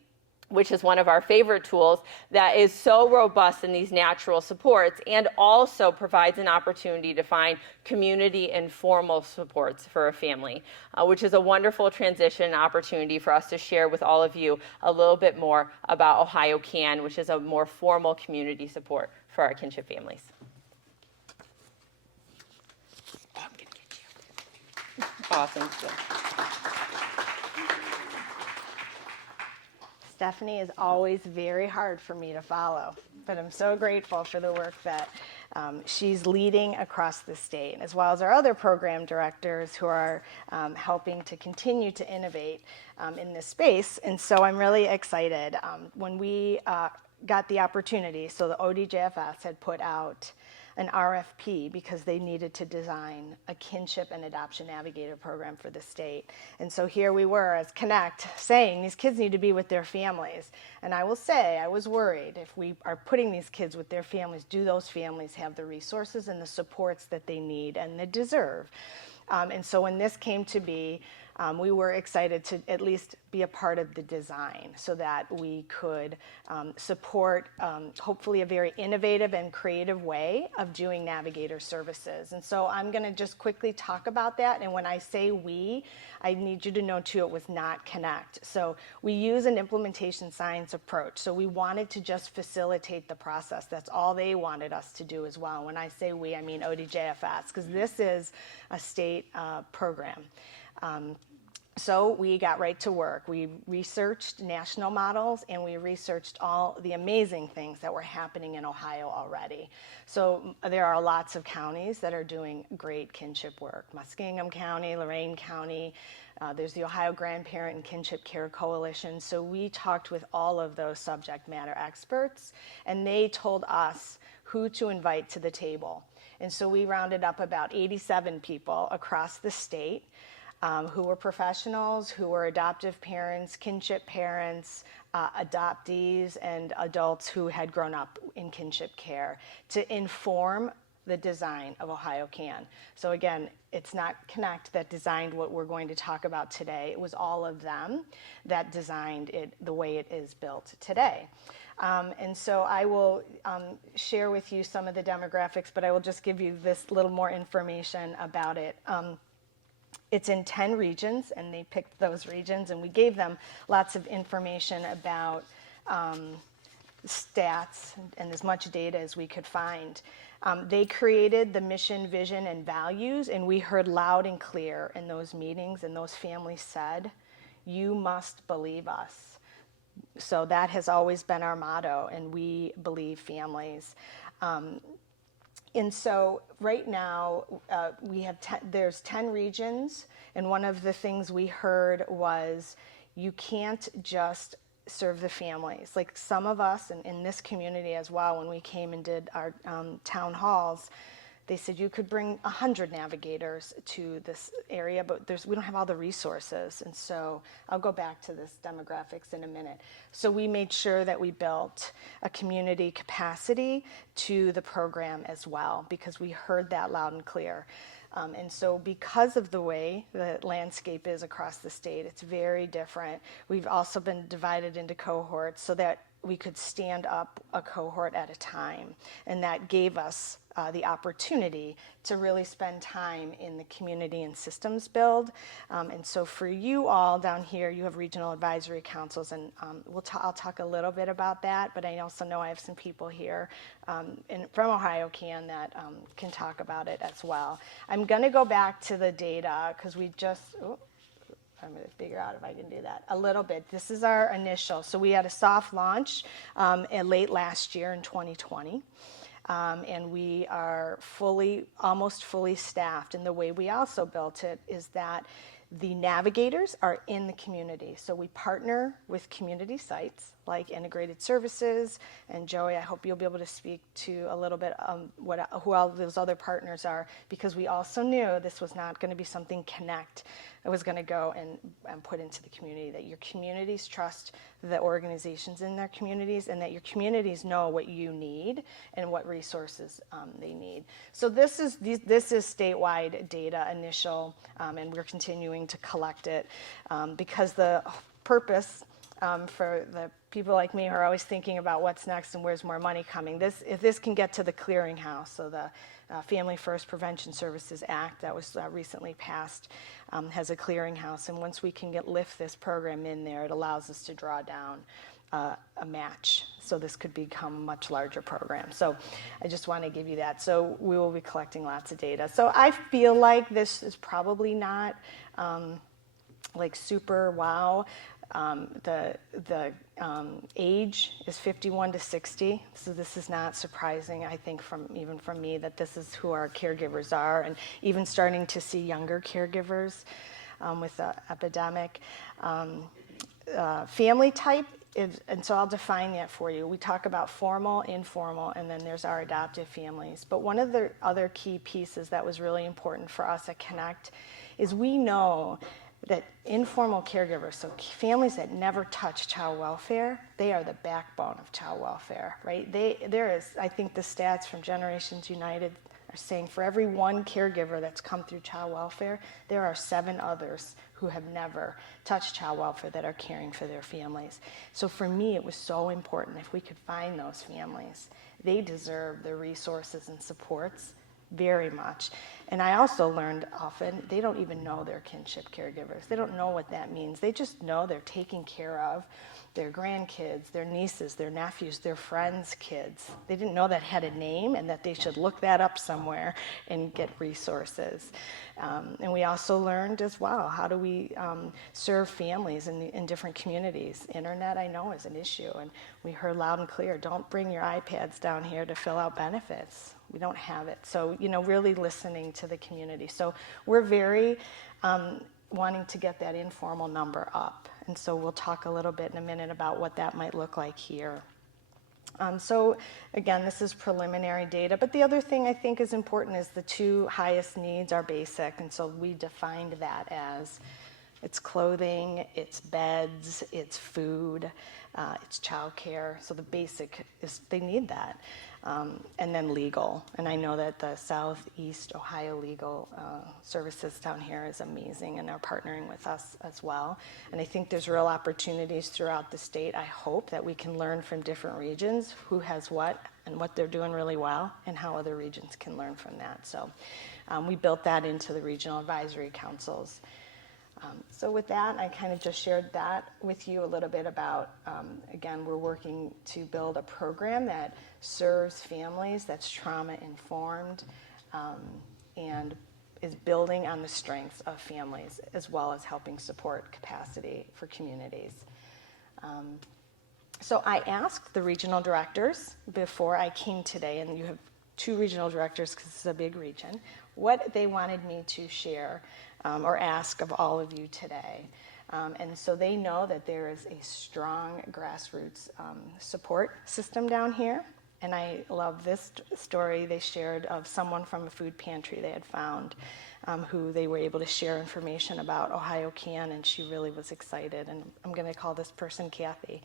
which is one of our favorite tools that is so robust in these natural supports and also provides an opportunity to find community and formal supports for a family, which is a wonderful transition opportunity for us to share with all of you a little bit more about Ohio Can, which is a more formal community support for our kinship families. Oh, I'm gonna get you. Awesome. Stephanie is always very hard for me to follow, but I'm so grateful for the work that she's leading across the state, as well as our other program directors who are helping to continue to innovate in this space. And so I'm really excited. When we got the opportunity, so the ODJFS had put out an RFP because they needed to design a kinship and adoption navigator program for the state. And so here we were as Connect saying these kids need to be with their families. And I will say I was worried, if we are putting these kids with their families, do those families have the resources and the supports that they need and they deserve? And so when this came to be, we were excited to at least be a part of the design so that we could support hopefully a very innovative and creative way of doing navigator services. And so I'm going to just quickly talk about that. And when I say we, I need you to know too, it was not Connect. So we use an implementation science approach. So we wanted to just facilitate the process. That's all they wanted us to do as well. When I say we, I mean ODJFS, because this is a state program. So we got right to work. We researched national models and we researched all the amazing things that were happening in Ohio already. So there are lots of counties that are doing great kinship work. Muskingum County, Lorain County, there's the Ohio Grandparent and Kinship Care Coalition. So we talked with all of those subject matter experts and they told us who to invite to the table. And so we rounded up about 87 people across the state. Who were professionals, who were adoptive parents, kinship parents, adoptees, and adults who had grown up in kinship care to inform the design of Ohio Can. So again, it's not Connect that designed what we're going to talk about today. It was all of them that designed it the way it is built today. And so I will share with you some of the demographics, but I will just give you this little more information about it. It's in 10 regions, and they picked those regions, and we gave them lots of information about stats and as much data as we could find. They created the mission, vision, and values, and we heard loud and clear in those meetings, and those families said, "You must believe us." So that has always been our motto, and we believe families. And so right now we have there's 10 regions, and one of the things we heard was you can't just serve the families. Like some of us in this community as well, when we came and did our town halls, they said you could bring 100 navigators to this area, but we don't have all the resources. And so I'll go back to this demographics in a minute. So we made sure that we built a community capacity to the program as well, because we heard that loud and clear. And so because of the way the landscape is across the state, it's very different. We've also been divided into cohorts so that we could stand up a cohort at a time. And that gave us the opportunity to really spend time in the community and systems build. And so for you all down here, you have regional advisory councils, and I'll talk a little bit about that, but I also know I have some people here from Ohio Can that can talk about it as well. I'm gonna go back to the data because we just, I'm going to figure out if I can do that a little bit. This is our initial. So we had a soft launch late last year in 2020. And we are almost fully staffed. And the way we also built it is that the navigators are in the community. So we partner with community sites like Integrated Services. And Joey, I hope you'll be able to speak to a little bit who all those other partners are, because we also knew this was not going to be something Connect. It was going to go and put into the community, that your communities trust the organizations in their communities, and that your communities know what you need and what resources they need. So this is statewide data initial, and we're continuing to collect it because the purpose for the people like me who are always thinking about what's next and where's more money coming. If this can get to the clearinghouse, so the Family First Prevention Services Act that was recently passed has a clearinghouse, and once we can lift this program in there, it allows us to draw down a match. So this could become a much larger program. So I just want to give you that. So we will be collecting lots of data. So I feel like this is probably not like super wow. The age is 51 to 60, so this is not surprising, I think, even from me, that this is who our caregivers are, and even starting to see younger caregivers with the epidemic. Family type, and so I'll define that for you. We talk about formal, informal, and then there's our adoptive families. But one of the other key pieces that was really important for us at Connect is we know that informal caregivers, so families that never touch child welfare, they are the backbone of child welfare, right? There is, I think the stats from Generations United are saying for every one caregiver that's come through child welfare, there are 7 others who have never touched child welfare that are caring for their families. So for me, it was so important if we could find those families. They deserve the resources and supports very much. And I also learned often they don't even know they're kinship caregivers. They don't know what that means. They just know they're taking care of their grandkids, their nieces, their nephews, their friends' kids. They didn't know that had a name and that they should look that up somewhere and get resources. And we also learned as well, how do we serve families in different communities? Internet, I know, is an issue. And we heard loud and clear, don't bring your iPads down here to fill out benefits. We don't have it. So, really listening to the community. So we're very wanting to get that informal number up. And so we'll talk a little bit in a minute about what that might look like here. So again, this is preliminary data, but the other thing I think is important is the 2 highest needs are basic, and so we defined that as it's clothing, it's beds, it's food, it's childcare. So the basic is they need that. And then legal. And I know that the Southeast Ohio Legal Services down here is amazing, and they're partnering with us as well. And I think there's real opportunities throughout the state. I hope that we can learn from different regions who has what and what they're doing really well and how other regions can learn from that. So we built that into the regional advisory councils. So with that, I kind of just shared that with you a little bit about, again, we're working to build a program that serves families, that's trauma-informed, and is building on the strengths of families, as well as helping support capacity for communities. So I asked the regional directors before I came today, and you have 2 regional directors because it's a big region, what they wanted me to share or ask of all of you today. And so they know that there is a strong grassroots support system down here. And I love this story they shared of someone from a food pantry they had found who they were able to share information about Ohio Can, and she really was excited. And I'm going to call this person Kathy.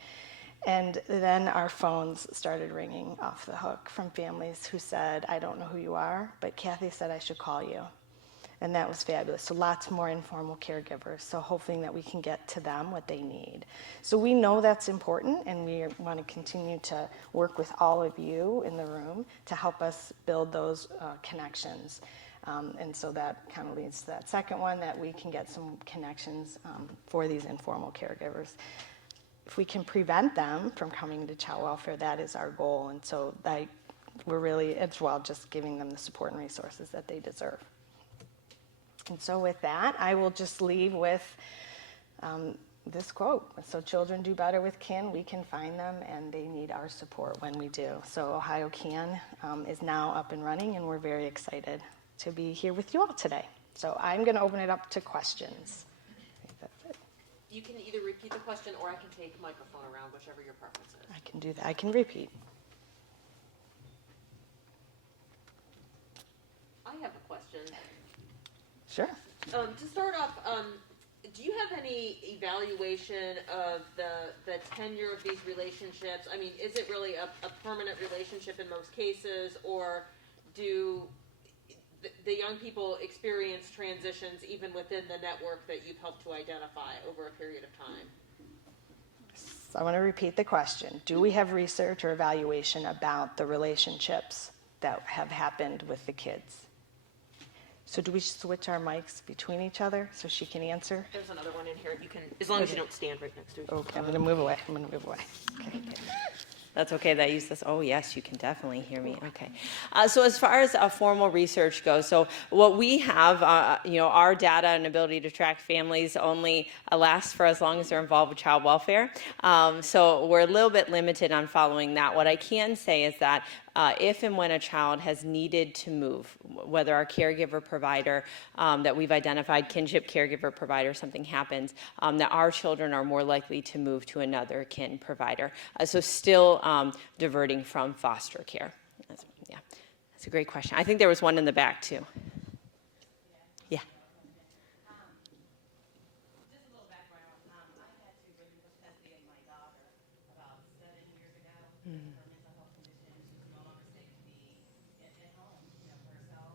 And then our phones started ringing off the hook from families who said, I don't know who you are, but Kathy said I should call you. And that was fabulous. So lots more informal caregivers. So hoping that we can get to them what they need. So we know that's important, and we want to continue to work with all of you in the room to help us build those connections. And so that kind of leads to that second one, that we can get some connections for these informal caregivers. If we can prevent them from coming to child welfare, that is our goal. And so we're really, as well, just giving them the support and resources that they deserve. And so with that, I will just leave with this quote. So children do better with kin. We can find them, and they need our support when we do. So Ohio Can is now up and running, and we're very excited to be here with you all today. So I'm going to open it up to questions. I think that's it. You can either repeat the question, or I can take a microphone around, whichever your preference is. I can do that. I can repeat. I have a question. Sure. To start off, do you have any evaluation of the tenure of these relationships? I mean, is it really a permanent relationship in most cases, or do the young people experience transitions even within the network that you've helped to identify over a period of time? So I want to repeat the question. Do we have research or evaluation about the relationships that have happened with the kids? So do we switch our mics between each other so she can answer? There's another one in here. You can, as long as you don't stand right next to it. Okay, I'm going to move away. Okay. That's okay that I use this. Oh, yes, you can definitely hear me. Okay. So as far as formal research goes, so what we have, our data and ability to track families only lasts for as long as they're involved with child welfare. So we're a little bit limited on following that. What I can say is that if and when a child has needed to move, whether our caregiver provider that we've identified, kinship caregiver provider, something happens, that our children are more likely to move to another kin provider. So still diverting from foster care. That's a great question. I think there was one in the back too. Yeah. Just a little background. I had to really push custody of my daughter about 7 years ago. Her mental health condition, she was no longer safe to be at home, for herself.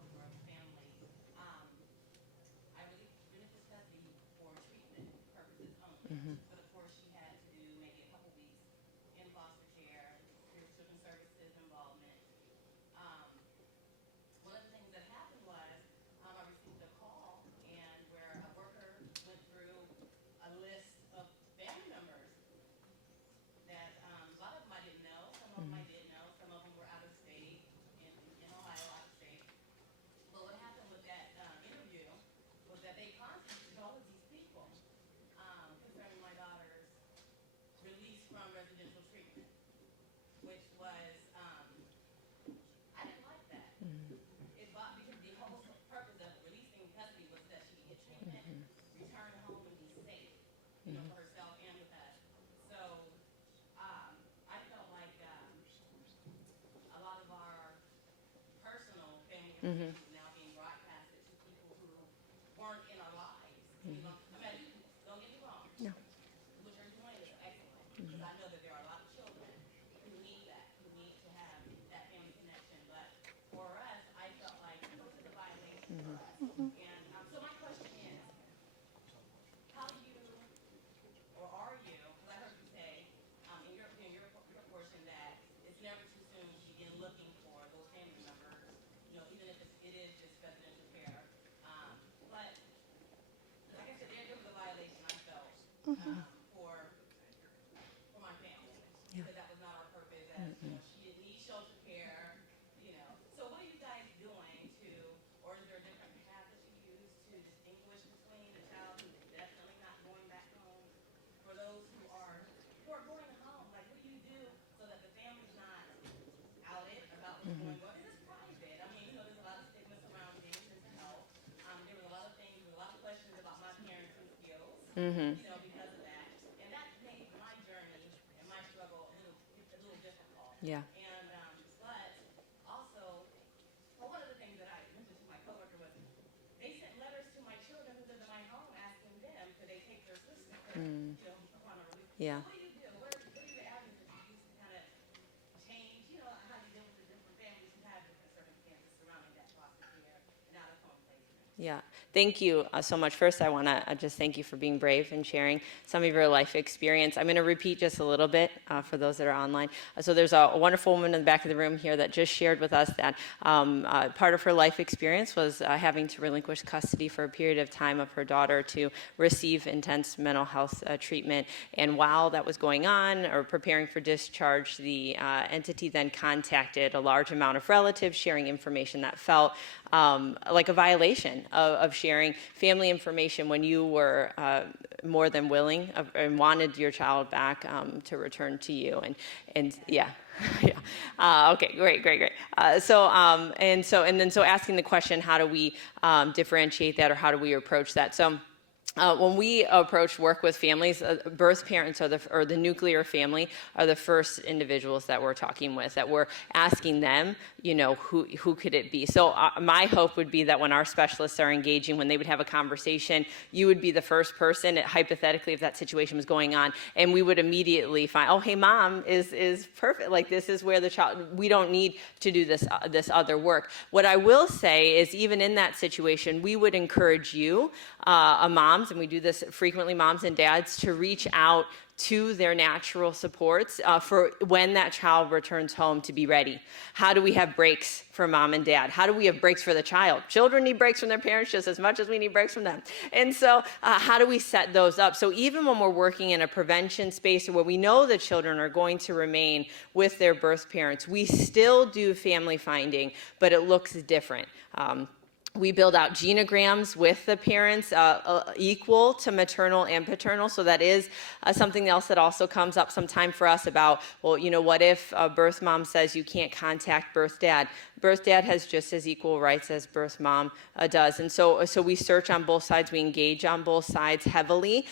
from residential treatment, which was, I didn't like that. Because the whole purpose of releasing custody was that she could get treatment, return home, and be safe, you know, for herself and with us. So I felt like a lot of our personal family information is now being broadcasted to people who weren't in our lives. You know, I mean, don't get me wrong. No. What you're doing is excellent, because I know that there are a lot of children who need that, who need to have that family connection. But for us, I felt like this is a violation for us. And so my question is, how do you, or are you, because I heard you say in your portion that it's never too soon to begin looking for those family members, you know, even if it is just residential care. But like I said, there was a violation I felt for my family, because that was not our purpose. As you know, she didn't need shelter care, you know. So what are you guys doing to, or is there a different path that you use to distinguish between a child who's definitely not going back home for those who are going home? Like, what do you do so that the family's not outed about what's going on? This is private. I mean, you know, there's a lot of stigma surrounding mental health. There was a lot of things, there were a lot of questions about my parenting skills, you know, because of that. And that made my journey and my struggle a little difficult. Yeah. And, but also, well, one of the things that I mentioned to my coworker was they sent letters to my children who lived in my home asking them, could they take their sister, you know, upon a release. Yeah. So what do you do? What are the avenues that you use to kind of change, you know, how you deal with the different families who have different circumstances surrounding that foster care and out of home placement? Yeah, thank you so much. First, I want to just thank you for being brave and sharing some of your life experience. I'm going to repeat just a little bit for those that are online. So there's a wonderful woman in the back of the room here that just shared with us that part of her life experience was having to relinquish custody for a period of time of her daughter to receive intense mental health treatment. And while that was going on or preparing for discharge, the entity then contacted a large amount of relatives sharing information that felt like a violation of sharing family information when you were more than willing and wanted your child back to return to you. And yeah. Yeah. Okay. Great. So asking the question, how do we differentiate that, or how do we approach that? So. When we work with families, birth parents or the nuclear family are the first individuals that we're talking with, that we're asking them, you know, who could it be? So my hope would be that when our specialists are engaging, when they would have a conversation, you would be the first person, hypothetically, if that situation was going on, and we would immediately find, oh, hey, mom is perfect. Like, this is where the child, we don't need to do this other work. What I will say is, even in that situation, we would encourage you, moms, and we do this frequently, moms and dads, to reach out to their natural supports for when that child returns home to be ready. How do we have breaks for mom and dad? How do we have breaks for the child? Children need breaks from their parents just as much as we need breaks from them. And so how do we set those up? So even when we're working in a prevention space where we know the children are going to remain with their birth parents, we still do family finding, but it looks different. We build out genograms with the parents equal to maternal and paternal. So that is something else that also comes up sometime for us about, well, you know, what if birth mom says you can't contact birth dad? Birth dad has just as equal rights as birth mom does. And so we search on both sides. We engage on both sides heavily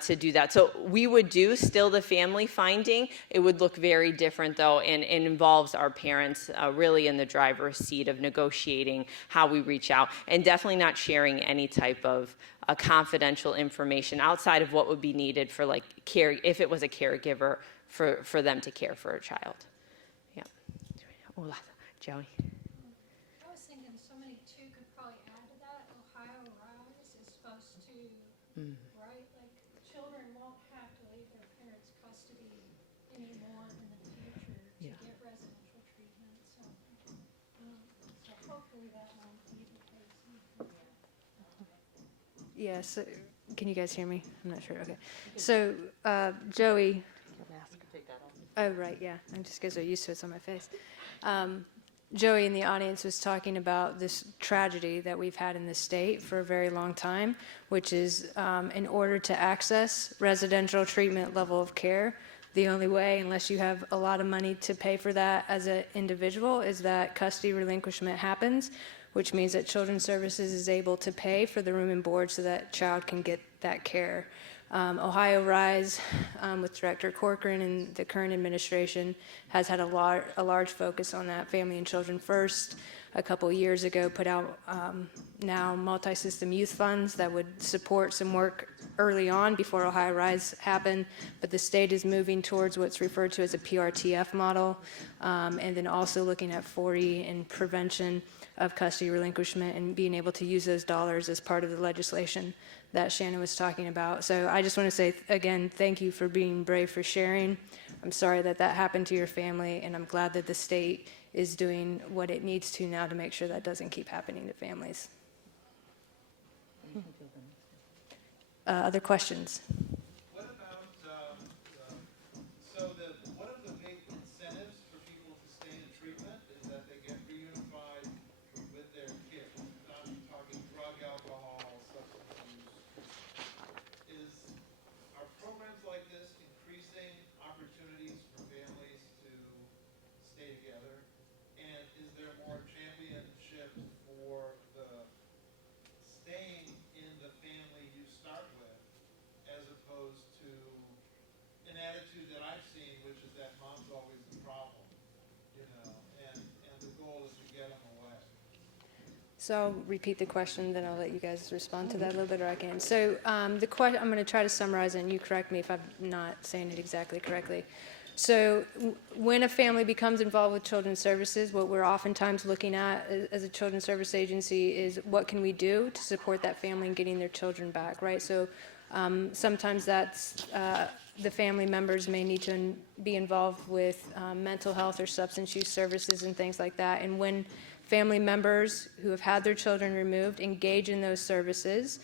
to do that. So we would do still the family finding. It would look very different, though, and involves our parents really in the driver's seat of negotiating how we reach out, and definitely not sharing any type of confidential information outside of what would be needed for, like, care, if it was a caregiver for them to care for a child. Yeah. Joey. I was thinking somebody too could probably add to that. Ohio Rise is supposed to, right? Like, children won't have to leave their parents' custody anymore in the future to get residential treatment. So hopefully that won't be the case. Yeah, so can you guys hear me? I'm not sure. Okay. So Joey. Oh, right, yeah. I'm just because I'm used to it, it's on my face. Joey in the audience was talking about this tragedy that we've had in the state for a very long time, which is in order to access residential treatment level of care, the only way, unless you have a lot of money to pay for that as an individual, is that custody relinquishment happens, which means that Children's Services is able to pay for the room and board so that child can get that care. Ohio Rise, with Director Corcoran and the current administration, has had a large focus on that. Family and Children First, a couple years ago, put out now multi-system youth funds that would support some work early on before Ohio Rise happened, but the state is moving towards what's referred to as a PRTF model, and then also looking at 40 and prevention of custody relinquishment and being able to use those dollars as part of the legislation that Shannon was talking about. So I just want to say, again, thank you for being brave for sharing. I'm sorry that that happened to your family, and I'm glad that the state is doing what it needs to now to make sure that doesn't keep happening to families. Other questions? What about, so one of the big incentives for people to stay in treatment is that they get reunified with their kids. Not talking drug, alcohol, substance abuse. Are programs like this increasing opportunities for families to stay together? And is there more championship for the staying in the family you start with, as opposed to an attitude that I've seen, which is that mom's always the problem, and the goal is to get them away. So I'll repeat the question, then I'll let you guys respond to that a little bit, or I can. So I'm going to try to summarize it, and you correct me if I'm not saying it exactly correctly. So when a family becomes involved with Children's Services, what we're oftentimes looking at as a Children's Service agency is what can we do to support that family in getting their children back, right? So sometimes that's the family members may need to be involved with mental health or substance use services and things like that. And when family members who have had their children removed engage in those services,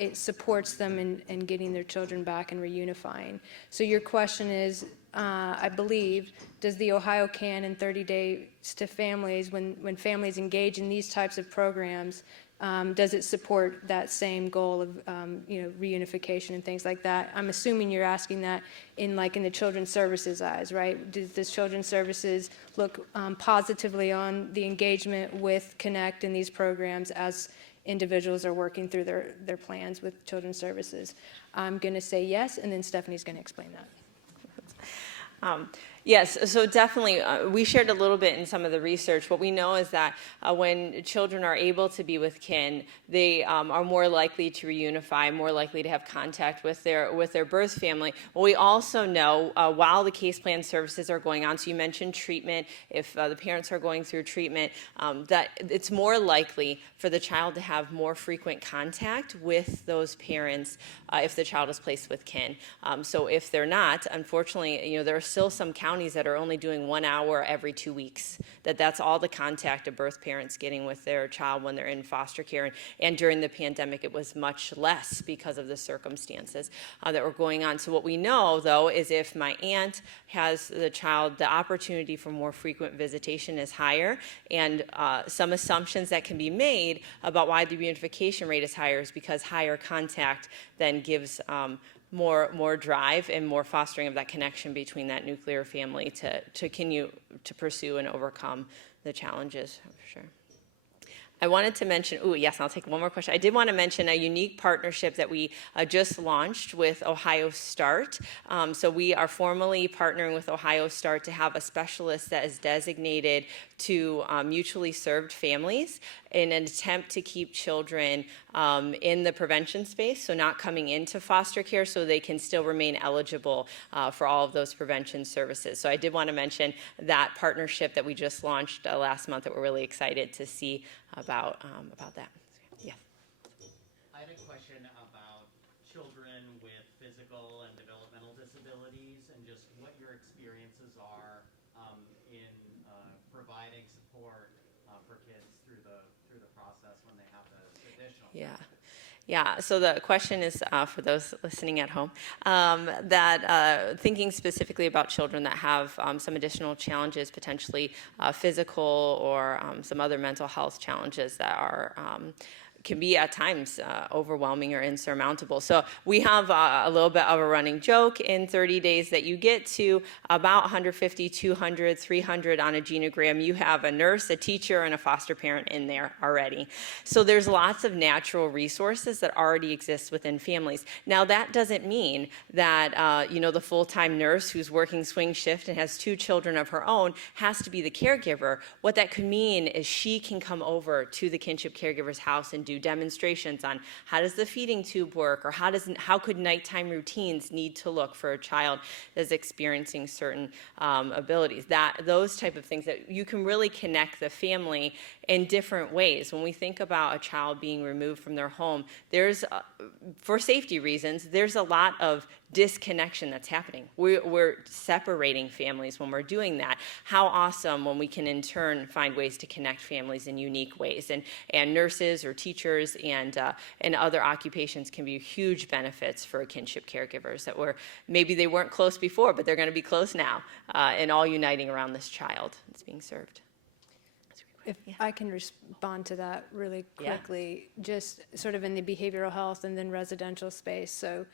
it supports them in getting their children back and reunifying. So your question is, I believe, does the Ohio CAN in 30 Days to Families, when families engage in these types of programs, does it support that same goal of reunification and things like that? I'm assuming you're asking that in the Children's Services eyes, right? Does Children's Services look positively on the engagement with Connect in these programs as individuals are working through their plans with Children's Services? I'm going to say yes, and then Stephanie's going to explain that. Yes, so definitely, we shared a little bit in some of the research. What we know is that when children are able to be with kin, they are more likely to reunify, more likely to have contact with their birth family. Well, we also know while the case plan services are going on, so you mentioned treatment, if the parents are going through treatment, that it's more likely for the child to have more frequent contact with those parents if the child is placed with kin. So if they're not, unfortunately, there are still some counties that are only doing 1 hour every 2 weeks. That's all the contact a birth parent's getting with their child when they're in foster care. And during the pandemic, it was much less because of the circumstances that were going on. So what we know, though, is if my aunt has the child, the opportunity for more frequent visitation is higher. And some assumptions that can be made about why the reunification rate is higher is because higher contact then gives more drive and more fostering of that connection between that nuclear family to continue to pursue and overcome the challenges, for sure. I wanted to mention, yes, I'll take one more question. I did want to mention a unique partnership that we just launched with Ohio Start. So we are formally partnering with Ohio Start to have a specialist that is designated to mutually served families in an attempt to keep children in the prevention space, so not coming into foster care, so they can still remain eligible for all of those prevention services. So I did want to mention that partnership that we just launched last month that we're really excited to see about that. Yeah. I had a question about children with physical and developmental disabilities and just what your experiences are in providing support for kids through the process when they have the additional. Yeah, so the question is for those listening at home, that thinking specifically about children that have some additional challenges, potentially physical or some other mental health challenges that are can be at times overwhelming or insurmountable. So we have a little bit of a running joke in 30 days that you get to about 150, 200, 300 on a genogram. You have a nurse, a teacher, and a foster parent in there already. So there's lots of natural resources that already exist within families. Now that doesn't mean that the full-time nurse who's working swing shift and has 2 children of her own has to be the caregiver. What that could mean is she can come over to the Kinship caregiver's house and do demonstrations on how does the feeding tube work, or how could nighttime routines need to look for a child that's experiencing certain abilities. Those type of things that you can really connect the family in different ways. When we think about a child being removed from their home, there's for safety reasons, there's a lot of disconnection that's happening. We're separating families when we're doing that. How awesome when we can in turn find ways to connect families in unique ways. And nurses or teachers and other occupations can be huge benefits for kinship caregivers that maybe they weren't close before, but they're going to be close now, and all uniting around this child that's being served. If I can respond to that really quickly, just sort of in the behavioral health and then residential space. So,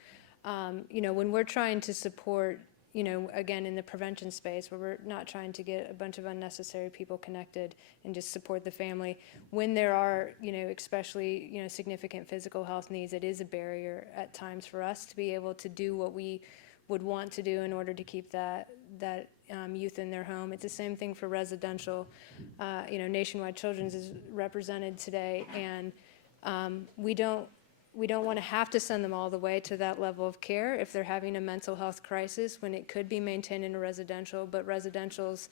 when we're trying to support, again, in the prevention space, where we're not trying to get a bunch of unnecessary people connected and just support the family, when there are, especially, significant physical health needs, it is a barrier at times for us to be able to do what we would want to do in order to keep that youth in their home. It's the same thing for residential. Nationwide Children's is represented today, and we don't want to have to send them all the way to that level of care if they're having a mental health crisis, when it could be maintained in a residential. But residentials,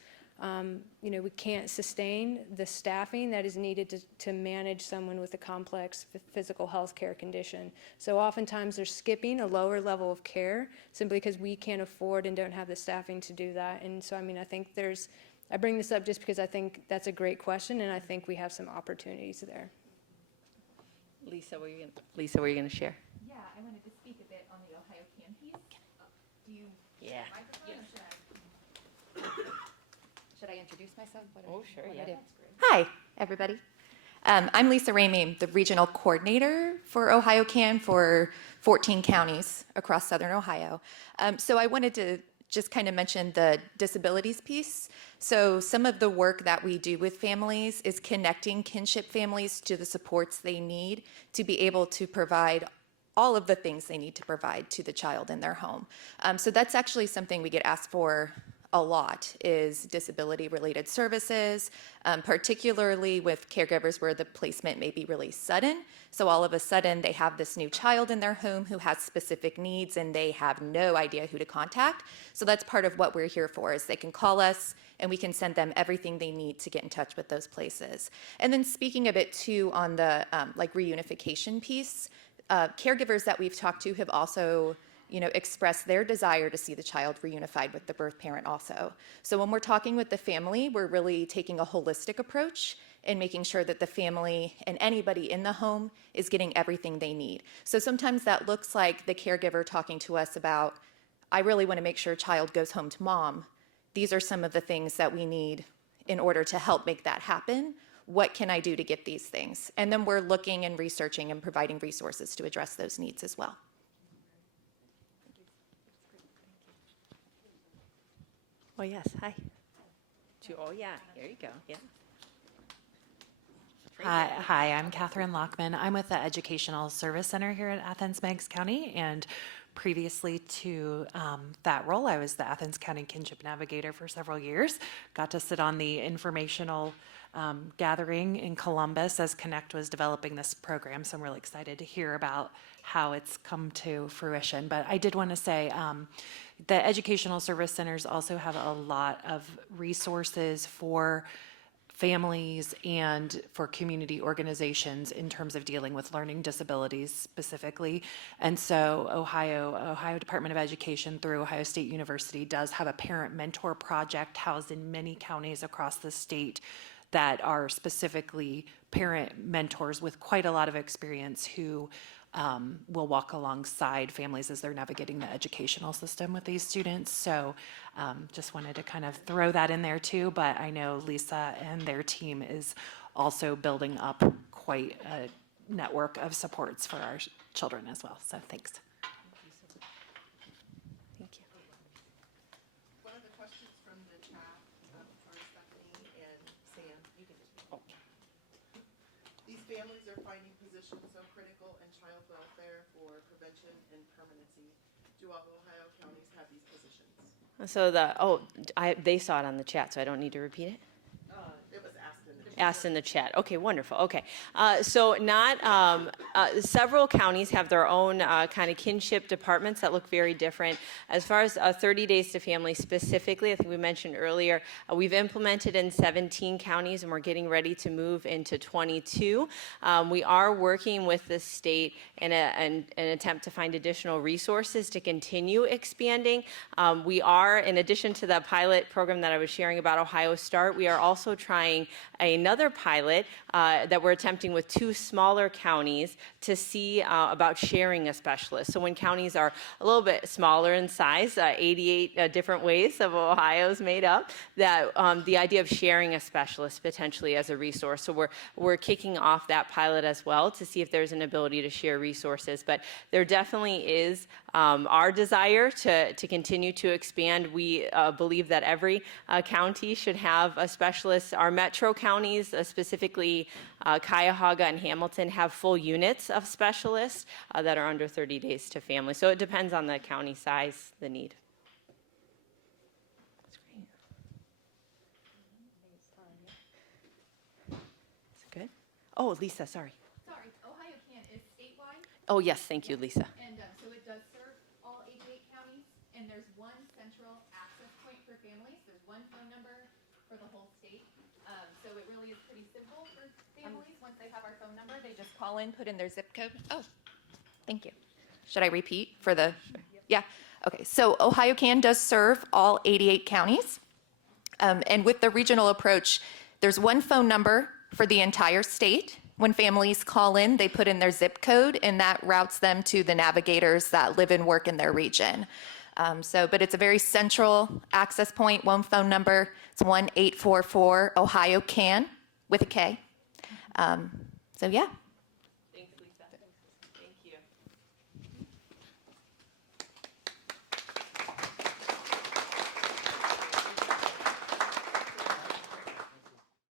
we can't sustain the staffing that is needed to manage someone with a complex physical health care condition. So oftentimes they're skipping a lower level of care simply because we can't afford and don't have the staffing to do that. And so, I think I bring this up just because I think that's a great question, and I think we have some opportunities there. Lisa, were you going to share? Yeah, I wanted to speak a bit on the Ohio Can piece. Do you Yeah. Should I introduce myself? Sure, yeah. Hi, everybody. I'm Lisa Ramey, the regional coordinator for Ohio Can for 14 counties across Southern Ohio. So I wanted to just kind of mention the disabilities piece. So some of the work that we do with families is connecting kinship families to the supports they need to be able to provide all of the things they need to provide to the child in their home. So that's actually something we get asked for a lot, is disability-related services, particularly with caregivers where the placement may be really sudden. So all of a sudden they have this new child in their home who has specific needs and they have no idea who to contact. So that's part of what we're here for, is they can call us and we can send them everything they need to get in touch with those places. And then speaking a bit too on the reunification piece, caregivers that we've talked to have also express their desire to see the child reunified with the birth parent also. So when we're talking with the family, we're really taking a holistic approach and making sure that the family and anybody in the home is getting everything they need. So sometimes that looks like the caregiver talking to us about, I really want to make sure a child goes home to mom. These are some of the things that we need in order to help make that happen. What can I do to get these things? And then we're looking and researching and providing resources to address those needs as well. Oh, yes. Hi. Oh, yeah. There you go. Yeah. Hi, I'm Catherine Lockman. I'm with the Educational Service Center here at Athens-Meigs County, and previously to that role, I was the Athens County Kinship Navigator for several years. Got to sit on the informational gathering in Columbus as Connect was developing this program, so I'm really excited to hear about how it's come to fruition. But I did want to say the Educational Service Centers also have a lot of resources for families and for community organizations in terms of dealing with learning disabilities specifically. And so Ohio Department of Education through Ohio State University does have a parent mentor project housed in many counties across the state that are specifically parent mentors with quite a lot of experience who will walk alongside families as they're navigating the educational system with these students. So just wanted to kind of throw that in there too, but I know Lisa and their team is also building up quite a network of supports for our children as well. So thanks. Thank you. One of the questions from the chat for Stephanie and Sam. You can These families are finding positions so critical in child welfare for prevention and permanency. Do all Ohio counties have these positions? So they saw it on the chat, so I don't need to repeat it. It was asked in the Asked in the chat. Okay, wonderful. Okay, so several counties have their own kind of kinship departments that look very different. As far as 30 days to family specifically, I think we mentioned earlier, we've implemented in 17 counties, and we're getting ready to move into 22. We are working with the state in an attempt to find additional resources to continue expanding. We are, in addition to the pilot program that I was sharing about Ohio Start, we are also trying another pilot that we're attempting with 2 smaller counties to see about sharing a specialist. So when counties are a little bit smaller in size, 88 different ways of Ohio's made up, that the idea of sharing a specialist potentially as a resource. So we're kicking off that pilot as well to see if there's an ability to share resources. But there definitely is our desire to continue to expand. We believe that every county should have a specialist. Our metro counties, specifically Cuyahoga and Hamilton, have full units of specialists that are under 30 days to family. So it depends on the county size, the need. That's great. Is it good? Oh, Lisa, sorry. Sorry, Ohio Can is statewide. Oh, yes, thank you, Lisa. And so it does serve all 88 counties, and there's one central access point for families. There's one phone number for the whole state. So it really is pretty simple for families. Once they have our phone number, they just call in, put in their zip code. Oh, thank you. Should I repeat for the? Yeah. Okay. So Ohio Can does serve all 88 counties. And with the regional approach, there's one phone number for the entire state. When families call in, they put in their zip code, and that routes them to the navigators that live and work in their region. But it's a very central access point, one phone number. It's 1-844-OHIO-CAN with a K. So yeah.